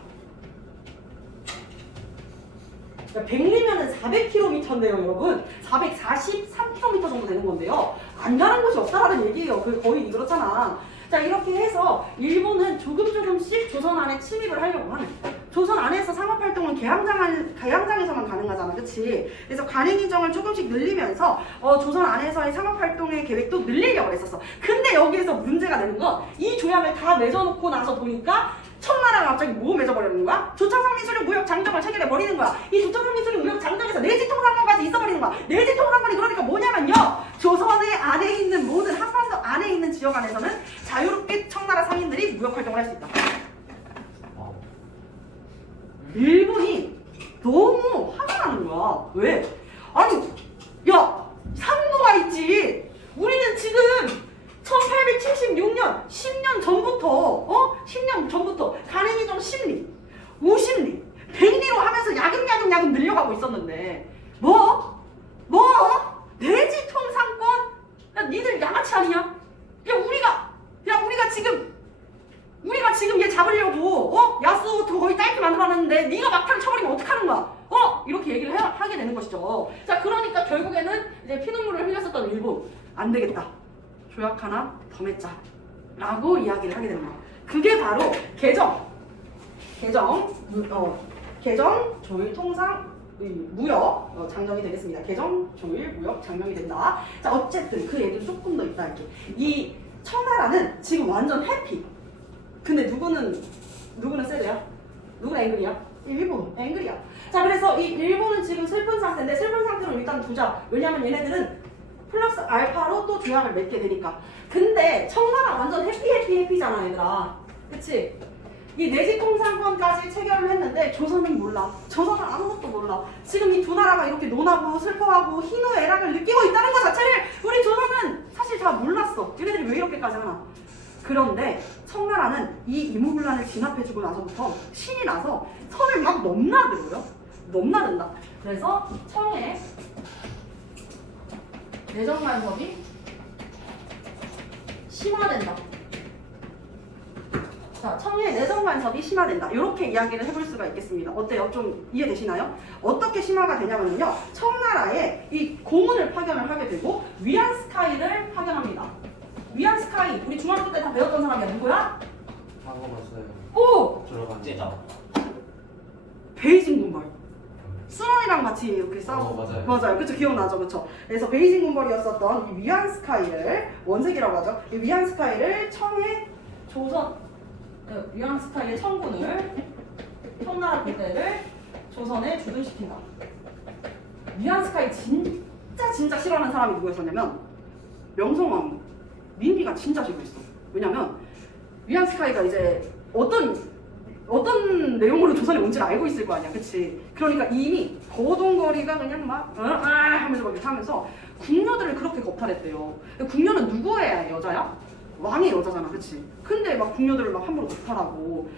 그러니까 100리면은 400km인데요, 여러분. 443km 정도 되는 건데요. 안 가는 곳이 없다라는 얘기예요. 거의 그렇잖아. 자, 이렇게 해서 일본은 조금씩 조선 안에 침입을 하려고 하는. 조선 안에서 상업활동은 개항장에서만 가능하잖아, 그치? 그래서 간행이정을 조금씩 늘리면서 조선 안에서의 상업활동의 계획도 늘리려고 했었어. 근데 여기에서 문제가 되는 건 이 조약을 다 맺어놓고 나서 보니까 청나라가 갑자기 뭐 맺어버리는 거야? 조창상민수령 무역 장정을 체결해버리는 거야. 이 조창상민수령 무역 장정에서 내지통상권까지 있어버리는 거야. 내지통상권이 그러니까 뭐냐면요, 조선의 안에 있는 모든 한반도 안에 있는 지역 안에서는 자유롭게 청나라 상인들이 무역 활동을 할 수 있다. 일본이 너무 화가 나는 거야. 왜? 아니, 야, 상도가 있지. 우리는 지금 1876년 10년 전부터 10년 전부터 간행이정 10리, 50리, 100리로 하면서 야금야금 늘려가고 있었는데 내지통상권? 야, 니들 양아치 아니냐? 야, 우리가 지금 얘 잡으려고 야스오토 거의 딸기 만들어놨는데 네가 막판 쳐버리면 어떡하는 거야? 이렇게 얘기를 하게 되는 것이죠. 자, 그러니까 결국에는 이제 피눈물을 흘렸었던 일본, 안 되겠다, 조약 하나 더 맺자 라고 이야기를 하게 되는 거야. 그게 바로 개정 조일 통상 무역 장정이 되겠습니다. 개정 조일 무역 장정이 된다. 자, 어쨌든 그 얘기는 조금 더 이따 할게. 이 청나라는 지금 완전 해피. 근데 누구는 새드야? 누구는 앵글이야? 일본 앵글이야. 자, 그래서 이 일본은 지금 슬픈 상태인데, 슬픈 상태로 일단 두자. 왜냐면 얘네들은 플러스 알파로 또 조약을 맺게 되니까. 근데 청나라 완전 해피잖아, 얘들아. 그치? 이 내지통상권까지 체결을 했는데 조선은 몰라. 조선은 아무것도 몰라. 지금 이 두 나라가 이렇게 논하고 슬퍼하고 희노애락을 느끼고 있다는 것 자체를 우리 조선은 사실 다 몰랐어. 얘네들이 왜 이렇게까지 하나. 그런데 청나라는 이 이무군란을 진압해주고 나서부터 신이 나서 선을 막 넘나든다. 그래서 청의 내정간섭이 심화된다. 자, 청의 내정간섭이 심화된다. 이렇게 이야기를 해볼 수가 있겠습니다. 어때요? 좀 이해되시나요? 어떻게 심화가 되냐면요, 청나라에 이 고문을 파견을 하게 되고 위안스카이를 파견합니다. 위안스카이, 우리 중학교 때 다 배웠던 사람이야. 누구야? 먹어봤어요. 오! 들어간 째다. 베이징 군벌. 수원이랑 같이 이렇게 싸워. 맞아요. 그쵸, 기억나죠, 그쵸. 그래서 베이징 군벌이었었던 이 위안스카이를, 원색이라고 하죠. 이 위안스카이를 청의 위안스카이의 청군을, 청나라 군대를 조선에 주둔시킨다. 위안스카이 진짜 싫어하는 사람이 누구였었냐면 명성황후. 민비가 진짜 싫어했어. 왜냐면 위안스카이가 이제 어떤 내용으로 조선에 온지를 알고 있을 거 아니야, 그치? 그러니까 이미 거동거리가 그냥 막 하면서 막 이렇게 하면서 궁녀들을 그렇게 겁탈했대요. 궁녀는 누구의 여자야? 왕의 여자잖아, 그치? 근데 막 궁녀들을 막 함부로 겁탈하고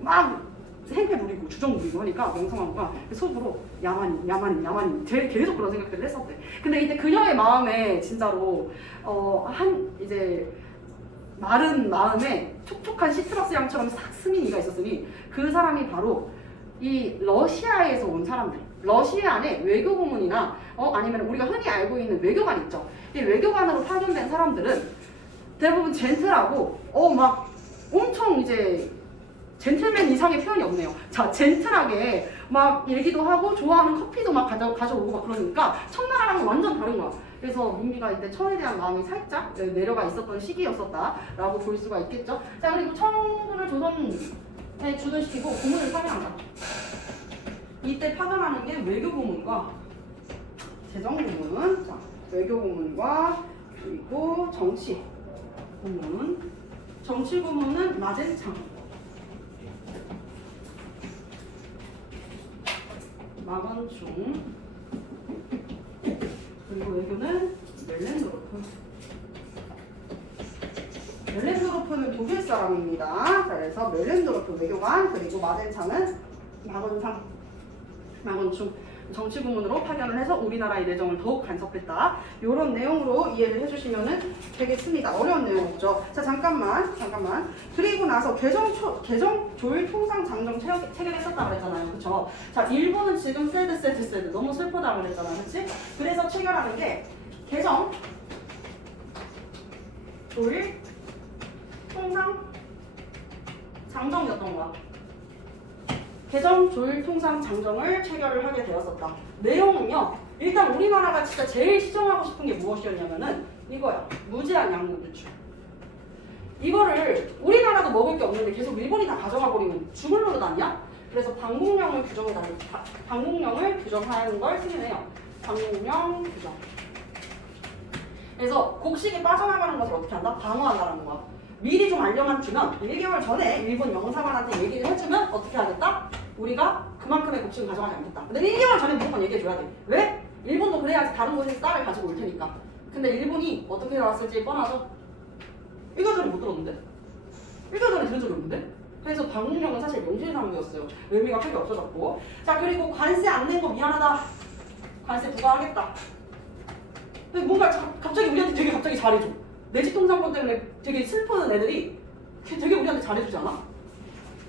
막 행패 부리고 주정 부리고 하니까 명성황후가 속으로 야만인 계속 그런 생각들을 했었대. 근데 이때 그녀의 마음에 진짜로 이제 마른 마음에 촉촉한 시트러스 향처럼 싹 스민 이가 있었으니 그 사람이 바로 이 러시아에서 온 사람들, 러시아 안에 외교고문이나 아니면 우리가 흔히 알고 있는 외교관 있죠. 이 외교관으로 파견된 사람들은 대부분 젠틀하고 막 엄청 이제 젠틀맨 이상의 표현이 없네요. 자, 젠틀하게 막 얘기도 하고 좋아하는 커피도 막 가져오고 막 그러니까 청나라랑은 완전 다른 거야. 그래서 민비가 이때 청에 대한 마음이 살짝 내려가 있었던 시기였었다라고 볼 수가 있겠죠. 자, 그리고 청군을 조선에 주둔시키고 고문을 파견한다. 이때 파견하는 게 외교고문과 재정고문, 자, 외교고문과 그리고 정치고문. 정치고문은 마젠창, 마건충, 그리고 외교는 멜렌도르프. 멜렌도르프는 독일 사람입니다. 그래서 멜렌도르프 외교관, 그리고 마젠창은 마건충. 정치 부문으로 파견을 해서 우리나라의 내정을 더욱 간섭했다. 이런 내용으로 이해를 해주시면 되겠습니다. 어려운 내용 없죠. 자, 잠깐만. 그리고 나서 개정 조율 통상 장정 체결했었다고 그랬잖아요. 그쵸? 자, 일본은 지금 세드 너무 슬프다고 그랬잖아. 그치? 그래서 체결하는 게 개정 조율 통상 장정이었던 거야. 개정 조율 통상 장정을 체결을 하게 되었었다. 내용은요. 일단 우리나라가 진짜 제일 시정하고 싶은 게 무엇이었냐면은 이거야. 무제한 양국 유출. 이거를 우리나라도 먹을 게 없는데 계속 일본이 다 가져가 버리면 죽을 노릇 아니야? 그래서 방북령을 규정하는 걸 승인해요. 방북령 규정. 그래서 곡식이 빠져나가는 것을 어떻게 한다? 방어한다는 거야. 미리 좀 알려만 주면 1개월 전에 일본 영사관한테 얘기를 해주면 어떻게 하겠다? 우리가 그만큼의 곡식을 가져가지 않겠다. 근데 1개월 전에 무조건 얘기해줘야 돼. 왜? 일본도 그래야지 다른 곳에서 쌀을 가지고 올 테니까. 근데 일본이 어떻게 나왔을지 뻔하죠? 1개월 전에 못 들었는데? 1개월 전에 들은 적이 없는데? 그래서 방북령은 사실 명실상부였어요. 의미가 크게 없어졌고. 자, 그리고 관세 안 낸 거 미안하다. 관세 부과하겠다. 근데 뭔가 갑자기 우리한테 되게 갑자기 잘해줘. 내집통상권 때문에 되게 슬픈 애들이 되게 우리한테 잘해주지 않아?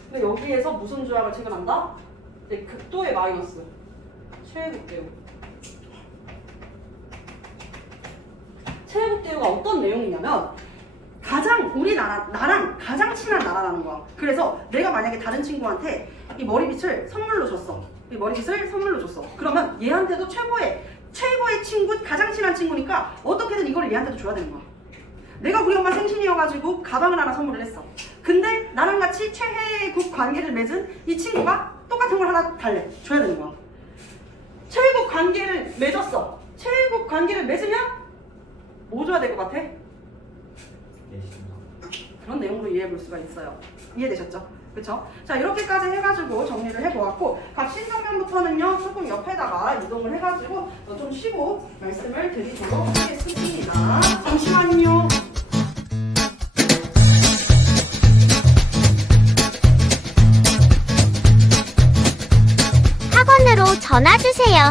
근데 여기에서 무슨 조약을 체결한다? 네, 극도의 마이너스. 최애국대우. 최애국대우가 어떤 내용이냐면 나랑 가장 친한 나라라는 거야. 그래서 내가 만약에 다른 친구한테 이 머리빗을 선물로 줬어. 그러면 얘한테도 최고의 친구, 가장 친한 친구니까 어떻게든 이거를 얘한테도 줘야 되는 거야. 내가 우리 엄마 생신이어가지고 가방을 하나 선물을 했어. 근데 나랑 같이 최애국 관계를 맺은 이 친구가 똑같은 걸 하나 달래. 줘야 되는 거야. 최애국 관계를 맺었어. 최애국 관계를 맺으면 뭐 줘야 될 것 같아? 그런 내용으로 이해해 볼 수가 있어요. 이해되셨죠? 그쵸? 자, 이렇게까지 해가지고 정리를 해보았고, 각 신정면부터는요 조금 옆에다가 이동을 해가지고 좀 쉬고 말씀을 드리도록 하겠습니다. 잠시만요. 학원으로 전화 주세요.